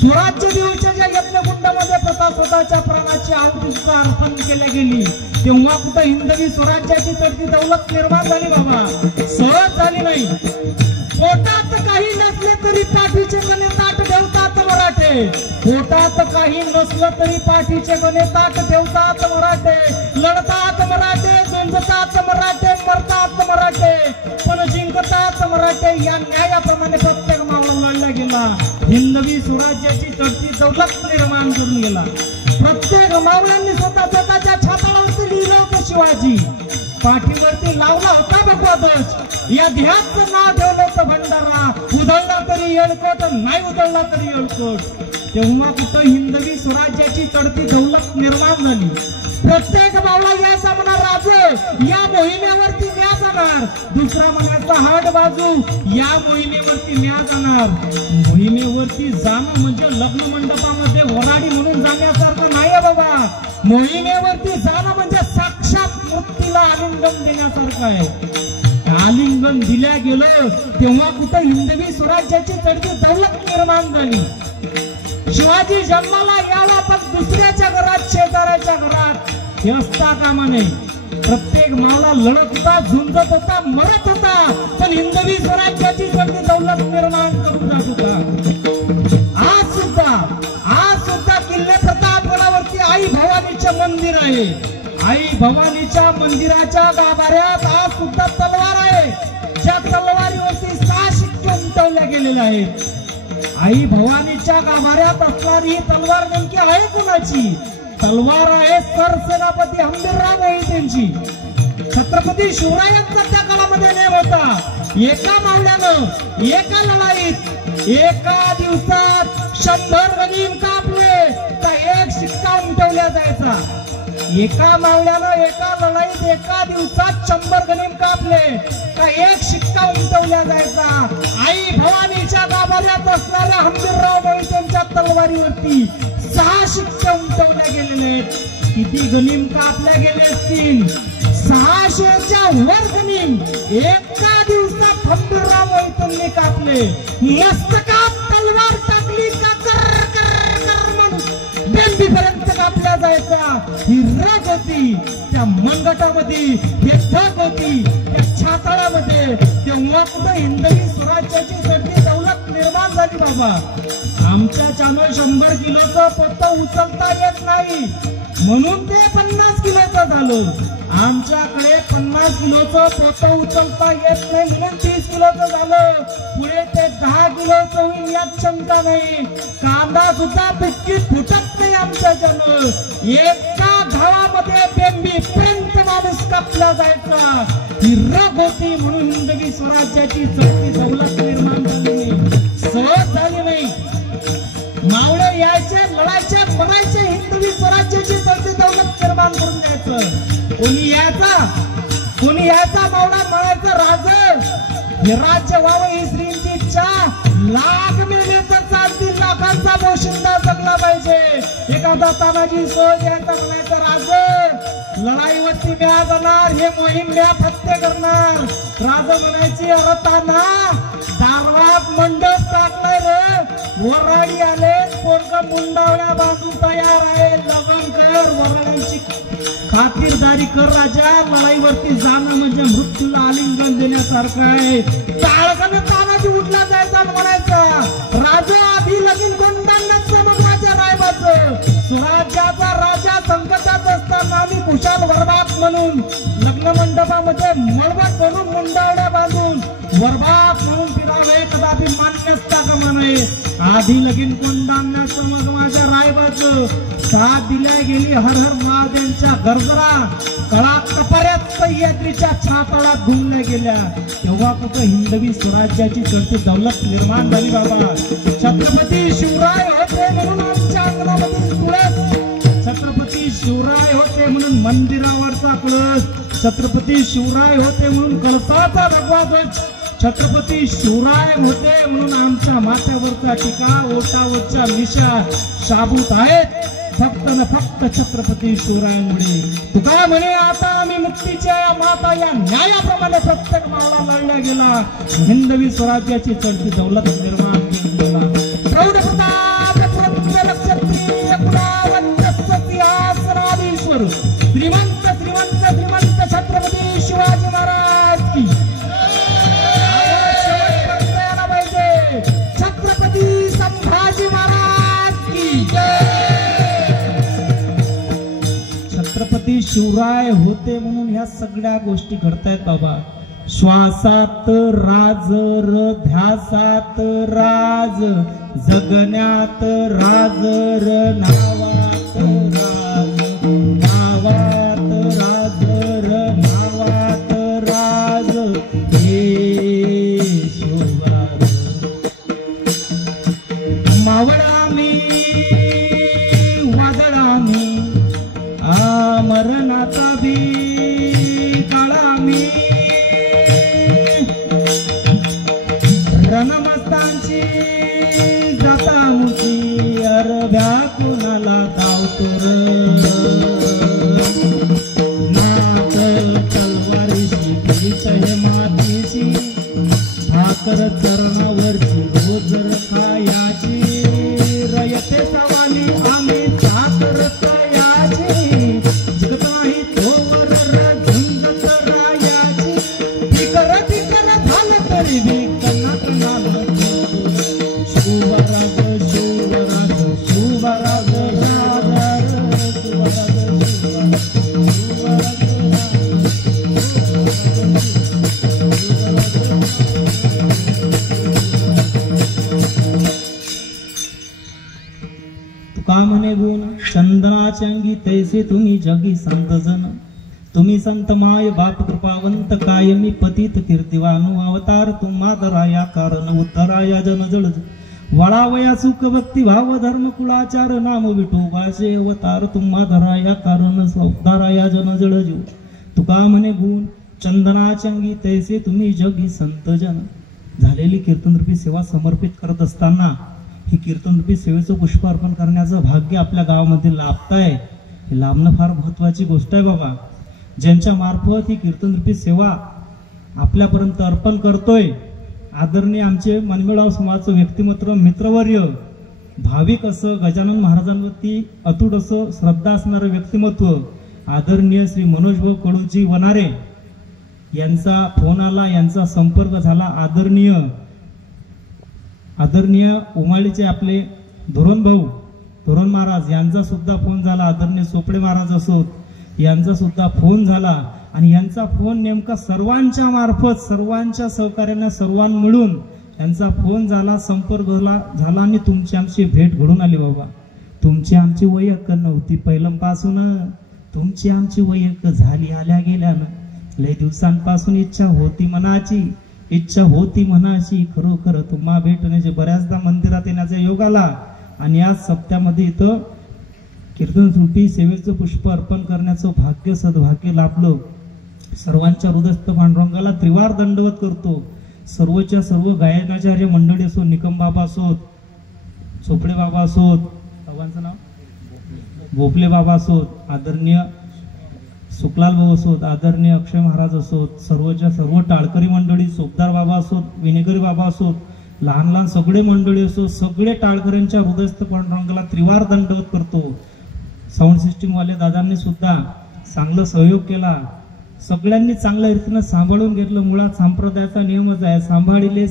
स्वराज्य देऊच्या यज्ञकुंडामध्ये प्रथा स्वतःच्या प्राणाची आहुती सुद्धा अर्पण केल्या गेली. तेव्हा कुठं हिंदवी स्वराज्याची चढती दौलत निर्माण झाली बाबा, सहज झाली नाही. पोटात काही नसले तरी पाठीचे गणे ताट ठेवतात मराठे. पोटात काही नसलं तरी पाठीचे गणे ताट ठेवतात मराठे. लढतात मराठे, झुंजतात मराठे, मरतात मराठे, पण जिंकतात मराठे. या न्यायाप्रमाणे प्रत्येक मावळा लढला गेला. हिंदवी स्वराज्याची चढती दौलत निर्माण करून गेला. प्रत्येक मावळ्यांनी स्वतःच्या छातावरती लिहिलं होतं शिवाजी. पाठीवरती लावला होता भगवा ध्वज. या ध्येयाचं नाव ठेवलं होतं भंडारा. उधळला तरी येळकोट, नाही उधळला तरी येळकोट. तेव्हा कुठं हिंदवी स्वराज्याची चढती दौलत निर्माण झाली. प्रत्येक मावळा याचा म्हणा राजे, या मोहिमेवरती म्या जाणार. दुसरा म्हणायचा हाड बाजू, या मोहिमेवरती म्या जाणार. मोहिमेवरती जाणं म्हणजे लग्न मंडपामध्ये वराडी म्हणून जाण्यासारखं नाही बाबा. मोहिमेवरती जाणं म्हणजे साक्षात मृत्यूला आलिंगन देण्यासारखं आहे. आलिंगन दिल्या गेलं तेव्हा कुठं हिंदवी स्वराज्याची चढती दौलत निर्माण झाली. शिवाजी जन्माला याला पण दुसऱ्याच्या घरात, शेजाऱ्याच्या घरात हे असता कामा नये. प्रत्येक मावळा लढत होता, झुंजत होता, मरत होता, पण हिंदवी स्वराज्याची चढती दौलत निर्माण करून जात होता. आज सुद्धा किल्ले प्रतापगडावरती आई भवानीचे मंदिर आहे. आई भवानीच्या मंदिराच्या गाभाऱ्यात आज सुद्धा तलवार आहे. ज्या तलवारीवरती 6 शिक्के उमटवल्या गेलेल्या आहेत. आई भवानीच्या गाभाऱ्यात असणारी ही तलवार नेमकी आहे कोणाची? तलवार आहे सरसेनापती हंबीरराव मोहितेंची. छत्रपती शिवरायांचा त्या काळामध्ये नेम होता. एका मावळ्यानं एका लढाईत एका दिवसात 100 गनीम कापले तर 1 शिक्का उमटवल्या जायचा. एका मावळ्यानं एका लढाईत एका दिवसात 100 गनीम कापले का 1 शिक्का उमटवल्या जायचा. आई भवानीच्या गाभाऱ्यात असणाऱ्या हंबीरराव मोहितेंच्या तलवारीवरती 6 शिक्के उमटवल्या गेलेले. किती गनीम कापल्या गेले असतील? 600च्या वर गनीम एका दिवसात हंबीरराव मोहितेंनी कापले. मस्तकात तलवार टाकली का कर कर कर म्हणून बेंबीपर्यंत कापल्या जायचा. ही रग होती त्या मनगटामध्ये, हे धग होती त्या छाताळामध्ये. तेव्हा कुठं हिंदवी स्वराज्याची चढती दौलत निर्माण झाली बाबा. आमच्या चॅनल 100 किलोचं पोतं उचलता येत नाही म्हणून ते 50 किलोचं झालं. आमच्याकडे 50 किलोचं पोतं उचलता येत नाही म्हणून 30 किलोचं झालं. पुढे ते 10 किलोचं होईल यात शंका नाही. कांदा सुद्धा बिस्किट फुटत नाही आमच्याच्यानं. एका घावामध्ये बेंबी पर्यंत माणूस कापला जायचा. ही रग होती म्हणून हिंदवी स्वराज्याची चढती दौलत निर्माण झाली नाही, सहज झाली नाही. मावळे यायचे, लढायचे, बनायचे, हिंदवी स्वराज्याची चढती दौलत निर्माण करून द्यायचं. कोणी यायचा मावळा म्हणायचं राज हे राज्य व्हावं ही श्रींची इच्छा. लाख मिळले तर चालतील, लाखांचा पोशिंदा जगला पाहिजे. एखादा तानाजी सहज यायचा म्हणायचं राज लढाईवरती म्या जाणार, हे मोहीम म्या फत्ते करणार. राज म्हणायची अरे ताना दारवात मंडप टाकलाय रे, वराडी आले, पोरग मुंडावळ्या बांधून तयार आहे. लग्न कर, वराड्यांची खातिरदारी कर राजा. लढाईवरती जाणं म्हणजे मृत्यूला आलिंगन देण्यासारखं आहे. टाळकाने तानाजी उठला जायचा म्हणायचा राजा आधी लगीन गोंडांगचं मग माझ्या रायबाचं. स्वराज्याचा राजा संकटात असताना आम्ही कुशाल वरबाप म्हणून लग्न मंडपामध्ये मळवट म्हणून मुंडावड्या बांधून वरबाप म्हणून फिरावे कदापि मान्यच टाका नये. आधी लगीन कोंडांगचं मग माझ्या रायबाचं. साथ दिल्या गेली हर हर महादेवांच्या गरजरा. कळा कपाऱ्यात सह्याद्रीच्या छाताळात घुमल्या गेल्या. तेव्हा कुठं हिंदवी स्वराज्याची चढती दौलत निर्माण झाली बाबा. छत्रपती शिवराय होते म्हणून आमच्या अंगणामध्ये तुळस. छत्रपती शिवराय होते म्हणून मंदिरावरचा कळस. छत्रपती शिवराय होते म्हणून कळसाचा भगवा ध्वज. छत्रपती शिवराय होते म्हणून आमच्या माथ्यावरचा टीका, ओटावरच्या मिशा शाबूत आहेत फक्त न फक्त छत्रपती शिवरायांमुळे. तुका म्हणे आता आम्ही मुक्तीच्या या माता या न्यायाप्रमाणे प्रत्येक मावळा लढला गेला. हिंदवी स्वराज्याची चढती दौलत निर्माण केला. प्रौढ प्रताप क्षत्रिय कुलावंत सिंहासनाधीश्वर श्रीमंत श्रीमंत श्रीमंत छत्रपती शिवाजी महाराज की. छत्रपती संभाजी महाराज की. छत्रपती शिवराय होते म्हणून ह्या सगळ्या गोष्टी घडतायत बाबा. श्वासात राज र ध्यासात राज, जगण्यात राज र नावात राज, नावात राज र नावात राज. हे शिवराज मावळा मी वादळा मी मरणाचा बी काळा मी. रणमस्तांची जाता मुची अरभ्या कोणाला धावतोर. नात तलवारीशी पीत हे मातीशी, भाकर चरणावरची रोजर खायाची. रयते सवाली आम्ही साखर तयाची, जगताही तोवर झुंजत रायाची. फिकर फिकर झालं तरी बी कन्नात झालं. शिवराज शिवराज शिवराज राजा शिवराज तुका म्हणे गुण चंदनाच्या अंगी तैसे तुम्ही जगी संत जन. तुम्ही संत माय बाप कृपावंत कायमी पतित कीर्तिवानु. अवतार तुम्हा धराया कारण उद्धराया जन जळ. वळावया सुख भक्ती भाव धर्म कुळाचार नाम विठोबाचे. अवतार तुम्हा धराया कारण उद्धराया जन जळ जीव. तुका म्हणे गुण चंदनाच्या अंगी तैसे तुम्ही जगी संत जन. झालेली कीर्तनरूपी सेवा समर्पित करत असताना ही कीर्तनरूपी सेवेचं पुष्प अर्पण करण्याचं भाग्य आपल्या गावामध्ये लाभताय. हे लाभणं फार महत्वाची गोष्ट आहे बाबा. ज्यांच्या मार्फत ही कीर्तनरूपी सेवा आपल्यापर्यंत अर्पण करतोय आदरणीय आमचे मनमिळाव समाजाचं व्यक्तिमत्व मित्रवर्य, भाविक असं गजानन महाराजांवरती अतूट असं श्रद्धा असणारं व्यक्तिमत्व आदरणीय श्री मनोज भाऊ कडूजी वनारे यांचा फोन आला, यांचा संपर्क झाला. आदरणीय उमाळीचे आपले धोरण महाराज यांचा सुद्धा फोन झाला. आदरणीय सोपडे महाराज असोत, यांचा सुद्धा फोन झाला आणि यांचा फोन नेमका सर्वांच्या मार्फत, सर्वांच्या सहकार्याने, सर्वांना मिळून यांचा फोन झाला, संपर्क झाला आणि तुमची आमची भेट घडून आली. बाबा तुमची आमची वयक नव्हती पहिल्यापासून, तुमची आमची वयक झाली आल्या गेल्यानं. लय दिवसांपासून इच्छा होती मनाची, खरोखर तुम्हा भेटण्याचे बऱ्याचदा मंदिरात येण्याचा योग आला. आणि आज सप्त्यामध्ये इथं कीर्तन सुटी सेवेचं पुष्प अर्पण करण्याचं भाग्य, सद्भाग्य लाभलं. सर्वांच्या हृदयस्थ पांडुरंगाला त्रिवार दंडवत करतो. सर्वच्या सर्व गायनाचार्य मंडळी असो, निकम बाबा असोत, चोपडे बाबा असोत, बाबांचं नाव भोपले बाबा असोत, आदरणीय सुकलाल भाऊ असोत, आदरणीय अक्षय महाराज असोत, सर्वच्या सर्व टाळकरी मंडळी, सोपदार बाबा असोत, विनेकरी बाबा असोत, लहान लहान सगळे मंडळी असो, सगळे टाळकऱ्यांच्या हृदयस्थ पांडुरंगाला त्रिवार दंडवत करतो. साऊंड सिस्टीम वाले दादांनी सुद्धा चांगला सहयोग केला. सगळ्यांनी चांगल्या रीतीनं सांभाळून घेतलं. मुळात संप्रदायाचा नियमच आहे, सांभाळिले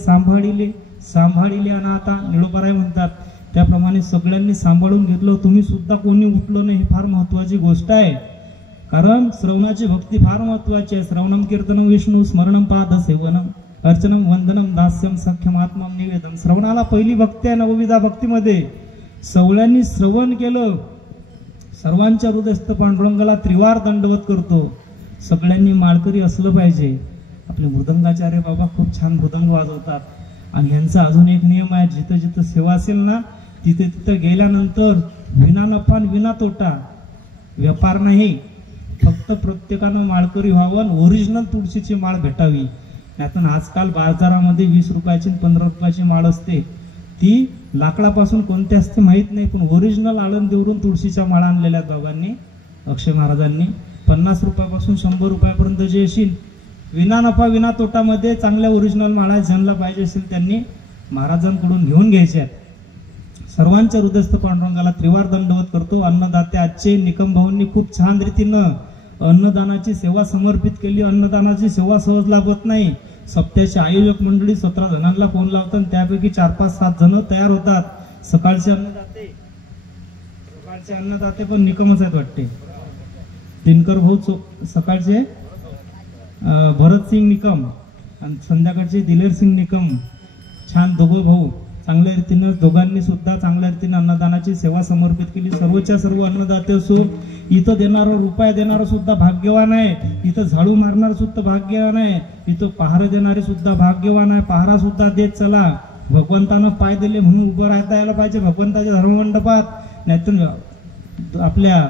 आणि आता निळोपाराय म्हणतात त्याप्रमाणे सगळ्यांनी सांभाळून घेतलं. तुम्ही सुद्धा कोणी उठलो नाही, ही फार महत्वाची गोष्ट आहे. कारण श्रवणाची भक्ती फार महत्वाची आहे. श्रवणम कीर्तनम विष्णू स्मरणम पाद सेवनम अर्चनम वंदनम दास्यम सख्यम आत्मम निवेदन. श्रवणाला पहिली भक्ती आहे नवविधा भक्तीमध्ये. सगळ्यांनी श्रवण केलं. सर्वांच्या हृदयस्थ पांडुरंगाला त्रिवार दंडवत करतो. सगळ्यांनी माळकरी असलं पाहिजे. आपले मृदंगाचार्य बाबा खूप छान मृदंग वाजवतात आणि यांचा अजून एक नियम आहे, जिथं जिथं सेवा असेल ना तिथे तिथं गेल्यानंतर विना नफा विना तोटा, व्यापार नाही, फक्त प्रत्येकानं माळकरी व्हावं, ओरिजिनल तुळशीची माळ भेटावी. नाहीतर आजकाल बाजारामध्ये 20 रुपयाची 15 रुपयाची माळ असते, ती लाकडापासून कोणती असते माहीत नाही, पण ओरिजिनल आळंदीवरून तुळशीच्या माळा आणलेल्या बाबांनी, अक्षय महाराजांनी 50 रुपयापासून 100 रुपयापर्यंत जे येशील विना नफा विना तोटामध्ये चांगल्या ओरिजिनल माळा ज्यांना पाहिजे असेल त्यांनी महाराजांकडून घेऊन घ्यायच्या. सर्वांच्या हृदयस्थ पांडुरंगाला त्रिवार दंडवत करतो. अन्नदाते आजचे निकम भाऊंनी खूप छान रीतीनं अन्नदानाची सेवा समर्पित केली. अन्नदानाची सेवा सहज लागत नाही. सप्त्याचे आयोजक मंडळी 17 जणांना फोन लावतात, त्यापैकी 4, 5, 7 जण तयार होतात. सकाळचे अन्नदाते पण निकमच आहेत वाटते. दिनकर भाऊ सकाळचे भरत सिंग निकम आणि संध्याकाळचे दिलेर सिंग निकम. छान दोघं भाऊ चांगल्या रीतीनं, दोघांनी सुद्धा चांगल्या रीतीनं अन्नदानाची सेवा समर्पित केली. सर्वच्या सर्व अन्नदाते असो, इथं देणारं रुपया देणारं सुद्धा भाग्यवान आहे, इथं झाडू मारणार सुद्धा भाग्यवान आहे, इथं पहारे देणारे सुद्धा भाग्यवान आहे. पहारा सुद्धा देत चला. भगवंतानं पाय दिले म्हणून उभं राहता यायला पाहिजे भगवंताच्या धर्ममंडपात. नाहीतर आपल्या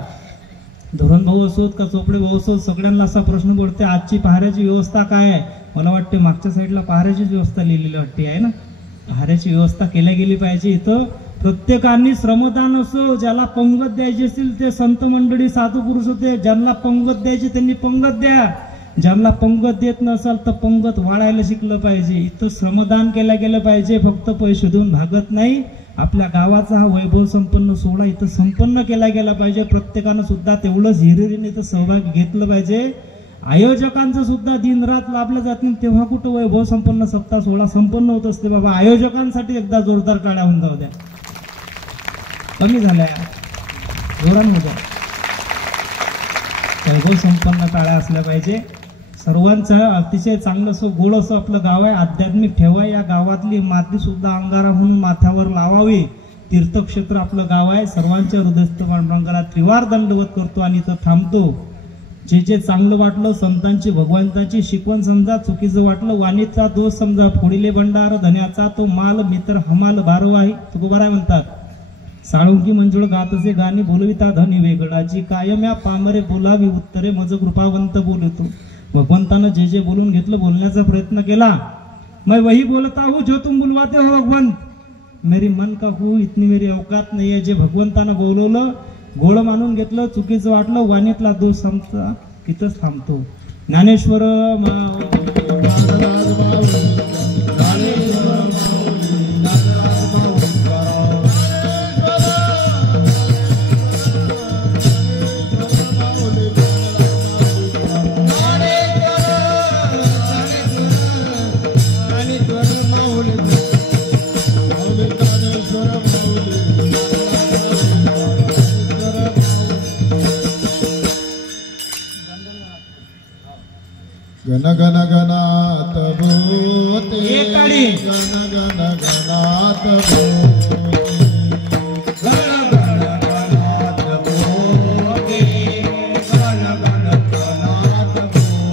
धोरण भाऊ असोत का चोपडे भाऊ असोत, सगळ्यांना असा प्रश्न पडते, आजची पहाऱ्याची व्यवस्था काय आहे. मला वाटते मागच्या साईडला पहाऱ्याचीच व्यवस्था लिहिलेली वाटते आहे ना. पहाऱ्याची व्यवस्था केल्या गेली पाहिजे. इथं प्रत्येकाने श्रमदान असो, ज्याला पंगत द्यायची असेल ते संत मंडळी साधू पुरुष होते, ज्यांना पंगत द्यायची त्यांनी पंगत द्या. ज्यांना पंगत देत नसाल तर पंगत वाढायला शिकलं पाहिजे. इथं श्रमदान केल्या गेलं पाहिजे. फक्त पैसे देऊन भागत नाही. आपल्या गावाचा हा वैभव संपन्न सोहळा इथं संपन्न केला गेला पाहिजे. प्रत्येकानं सुद्धा तेवढंच हिरिरीने इथं सहभाग घेतलं पाहिजे. आयोजकांचं सुद्धा दिन रात लाभलं जात नाही, तेव्हा कुठं वैभव संपन्न सप्ताह सोहळा संपन्न होत असते. बाबा आयोजकांसाठी एकदा जोरदार टाळ्या होऊन जाऊ द्या. कमी झाल्या जोरांमध्ये वैभव संपन्न टाळ्या असल्या पाहिजे. सर्वांचं अतिशय चांगलं असं गोड असं आपलं गाव आहे. आध्यात्मिक ठेवा. या गावातली माती सुद्धा अंगारा म्हणून माथ्यावर लावावी. तीर्थक्षेत्र आपलं गाव आहे. सर्वांच्या हृदयस्थ पांडुरंगाला त्रिवार दंडवत करतो आणि इथं थांबतो. जे जे चांगलं वाटलं, संतांची भगवंताची शिकवण समजा, चुकीचं वाटलं वाणीचा दोष समजा, फोडिले भंडार धन्याचा तो माल, मित्र हमाल बारवाही तुकोबाराय म्हणतात. साळुंकी मंजुळ गातसे गाणी बोलविता धनी वेगळाची, कायम या पामरे बोलावी उत्तरे मज कृपावंत बोलतो. भगवंतानं जे जे बोलून घेतलं, बोलण्याचा प्रयत्न केला. मैं वही बोलता हूँ जो तुम बुलवाते हो भगवंत, मेरी मन का हूँ इतनी मेरी औकात नाही आहे. जे भगवंतानं बोलवलं गोळ मानून घेतलं, चुकीचं वाटलं, वाणीतला दोष समजा तिथंच थांबतो. ज्ञानेश्वर गण गण गणात भूते एक ताळी. गण गण गणात भूते गण गण गणात भूते गण गण गणात भूते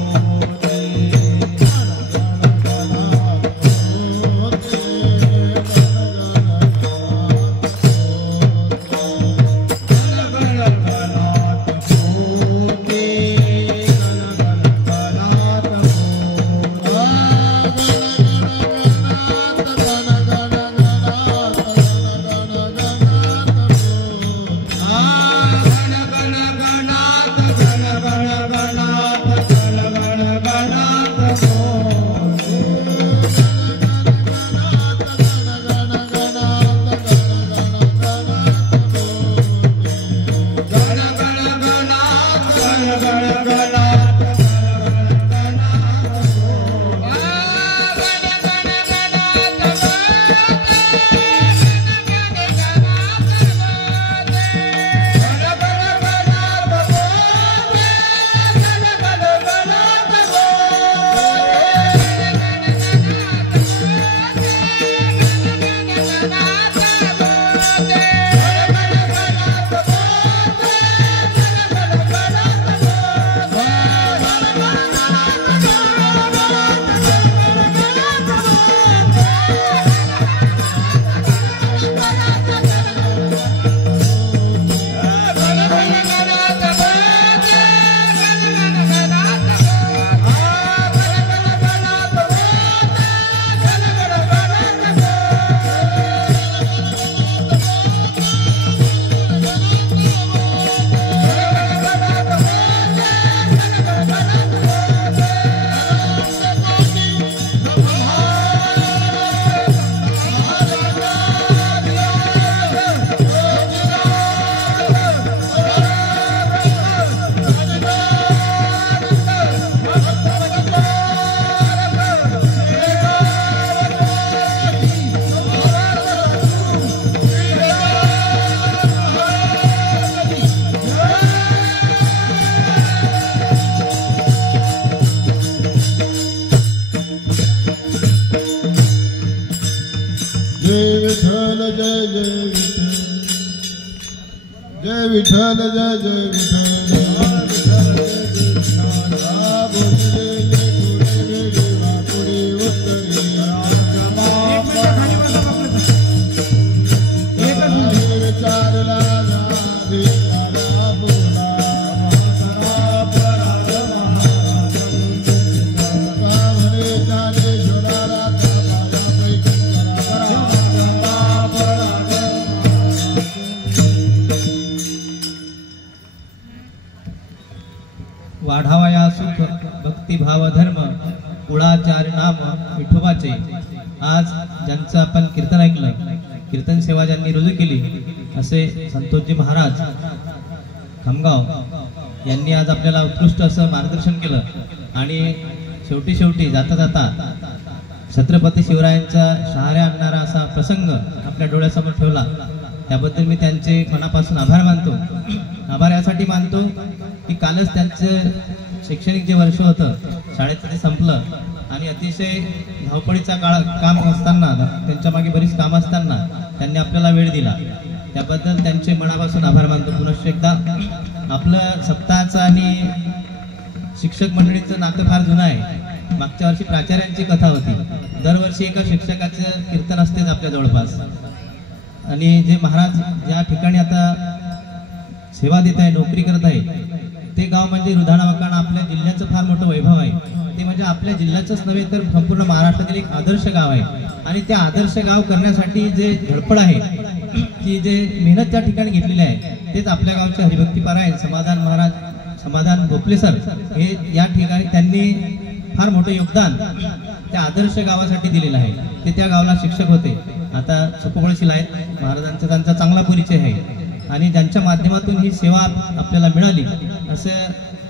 जय विठ्ठल जय जय वाढावा या सुख भक्ती भाव धर्म कुळाचार नाम विठोबाचे. आज ज्यांचं आपण कीर्तन ऐकलं, कीर्तन सेवा ज्यांनी रुजू केली असे संतोषजी महाराज खामगाव यांनी आज आपल्याला उत्कृष्ट असं मार्गदर्शन केलं. आणि शेवटी जाता जाता छत्रपती शिवरायांचा शहाऱ्या आणणारा असा प्रसंग आपल्या डोळ्यासमोर ठेवला. त्याबद्दल मी त्यांचे मनापासून आभार मानतो. आभार यासाठी मानतो की कालच त्यांचं शैक्षणिक जे वर्ष होतं शाळेचं ते संपलं आणि अतिशय धावपळीचा काम असताना, त्यांच्या मागे बरीच कामं असताना त्यांनी आपल्याला वेळ दिला. त्याबद्दल त्यांचे मनापासून आभार मानतो. पुनश्च एकदा आपलं सप्ताहाचं आणि शिक्षक मंडळीचं नातं फार जुनं आहे. मागच्या वर्षी प्राचार्यांची कथा होती. दरवर्षी एका शिक्षकाचं कीर्तन असतेच आपल्या जवळपास. आणि जे महाराज ज्या ठिकाणी आता सेवा देत आहे, नोकरी करत आहे, ते गाव म्हणजे रुधाणा वाकाणा आपल्या जिल्ह्याचं फार मोठं वैभव आहे. ते म्हणजे आपल्या जिल्ह्याचंच नव्हे तर संपूर्ण महाराष्ट्रातील एक आदर्श गाव आहे. आणि त्या आदर्श गाव करण्यासाठी जे धडपड आहे, की जे मेहनत त्या ठिकाणी घेतलेली आहे, तेच आपल्या गावचे हरिभक्तीपरायण समाधान भोपले सर हे या ठिकाणी त्यांनी फार मोठं योगदान त्या आदर्श गावासाठी दिलेलं आहे. ते त्या गावाला शिक्षक होते, आता सुपवळशीला आहेत. महाराजांचा त्यांचा चांगला परिचय आहे आणि ज्यांच्या माध्यमातून ही सेवा आपल्याला मिळाली असं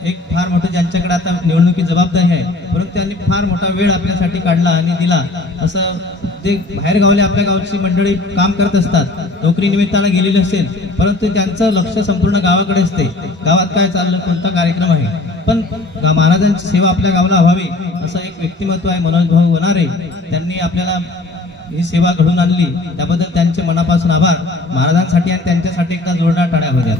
एक फार मोठं ज्यांच्याकडे आता निवडणुकी जबाबदारी आहे, परंतु त्यांनी फार मोठा वेळ आपल्यासाठी काढला आणि दिला. असं जे बाहेर गावले आपल्या गावची मंडळी काम करत असतात, नोकरी निमित्तानं गेलेली असेल, परंतु त्यांचं लक्ष संपूर्ण गावाकडे असते. गावात काय चाललं, कोणता कार्यक्रम आहे, पण महाराजांची सेवा आपल्या गावाला व्हावी असं एक व्यक्तिमत्व आहे मनोज भाऊ वनारे. त्यांनी आपल्याला ही सेवा घडून आणली, त्याबद्दल त्यांचे मनापासून आभार. महाराजांसाठी आणि त्यांच्यासाठी एकदा जोरदार टाळ्या होत्या.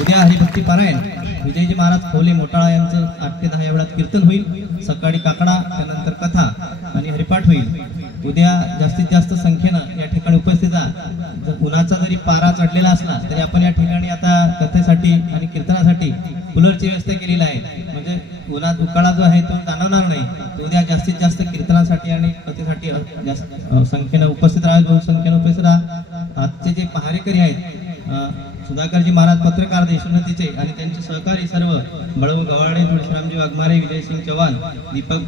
उद्या हरिभक्ती पारायण विजयजी महाराज खवले मोटाळा यांचं 8 ते 10 या वेळात कीर्तन होईल. सकाळी काकडा, त्यानंतर कथा आणि हरिपाठ होईल. उद्या जास्तीत जास्त संख्येनं या ठिकाणी उपस्थित राहा. उन्हाचा जरी पारा चढलेला असला तरी आपण या ठिकाणी आता कथेसाठी आणि कीर्तनासाठी कूलरची व्यवस्था केलेली आहे. म्हणजे उन्हात उकाळा जो आहे तो जाणवणार नाही. उद्या जास्तीत जास्त कीर्तनासाठी आणि कथेसाठी जास्त संख्येनं उपस्थित राहा, बहुसंख्येनं उपस्थित राहा. आजचे जे पहारेकरी आहेत सुधाकरजी महाराज पत्रकार देशोन्नतीचे आणि त्यांचे सहकारी सर्व बळवू गवाडे, तुळशीरामजी वाघमारे, विजयसिंग चव्हाण, दीपक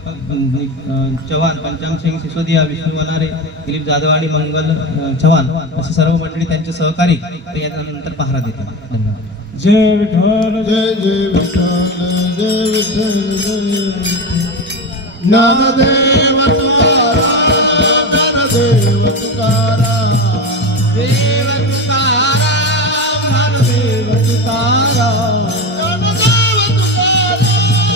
चव्हाण, पंचामसिंग सिसोदिया, विष्णू वनारे, दिलीप जाधव आणि मंगल चव्हाण असे सर्व मंडळी त्यांचे सहकारी यानंतर पहारा देतात. धन्यवाद. जय विठ्ठल. जय जय विठ्ठल, जय विठ्ठल. ज्ञानदेव तुकाराम, ज्ञानदेव तुकाराम, देव तुकाराम, ज्ञानदेव तुकाराम, ज्ञानदेव तुकाराम,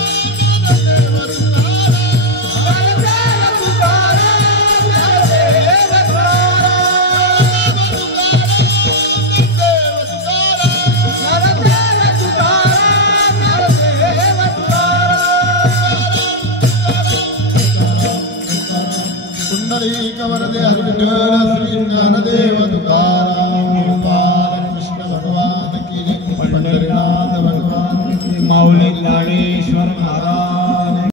ज्ञानदेव तुकाराम, ज्ञानदेव तुकाराम, ज्ञानदेव पुंडलीक वरदे हरिविठ्ठल श्री ज्ञानदेव तुकाराम. कृष्ण भगवान की जय. पंढरीनाथ भगवान की. माऊली ज्ञानेश्वर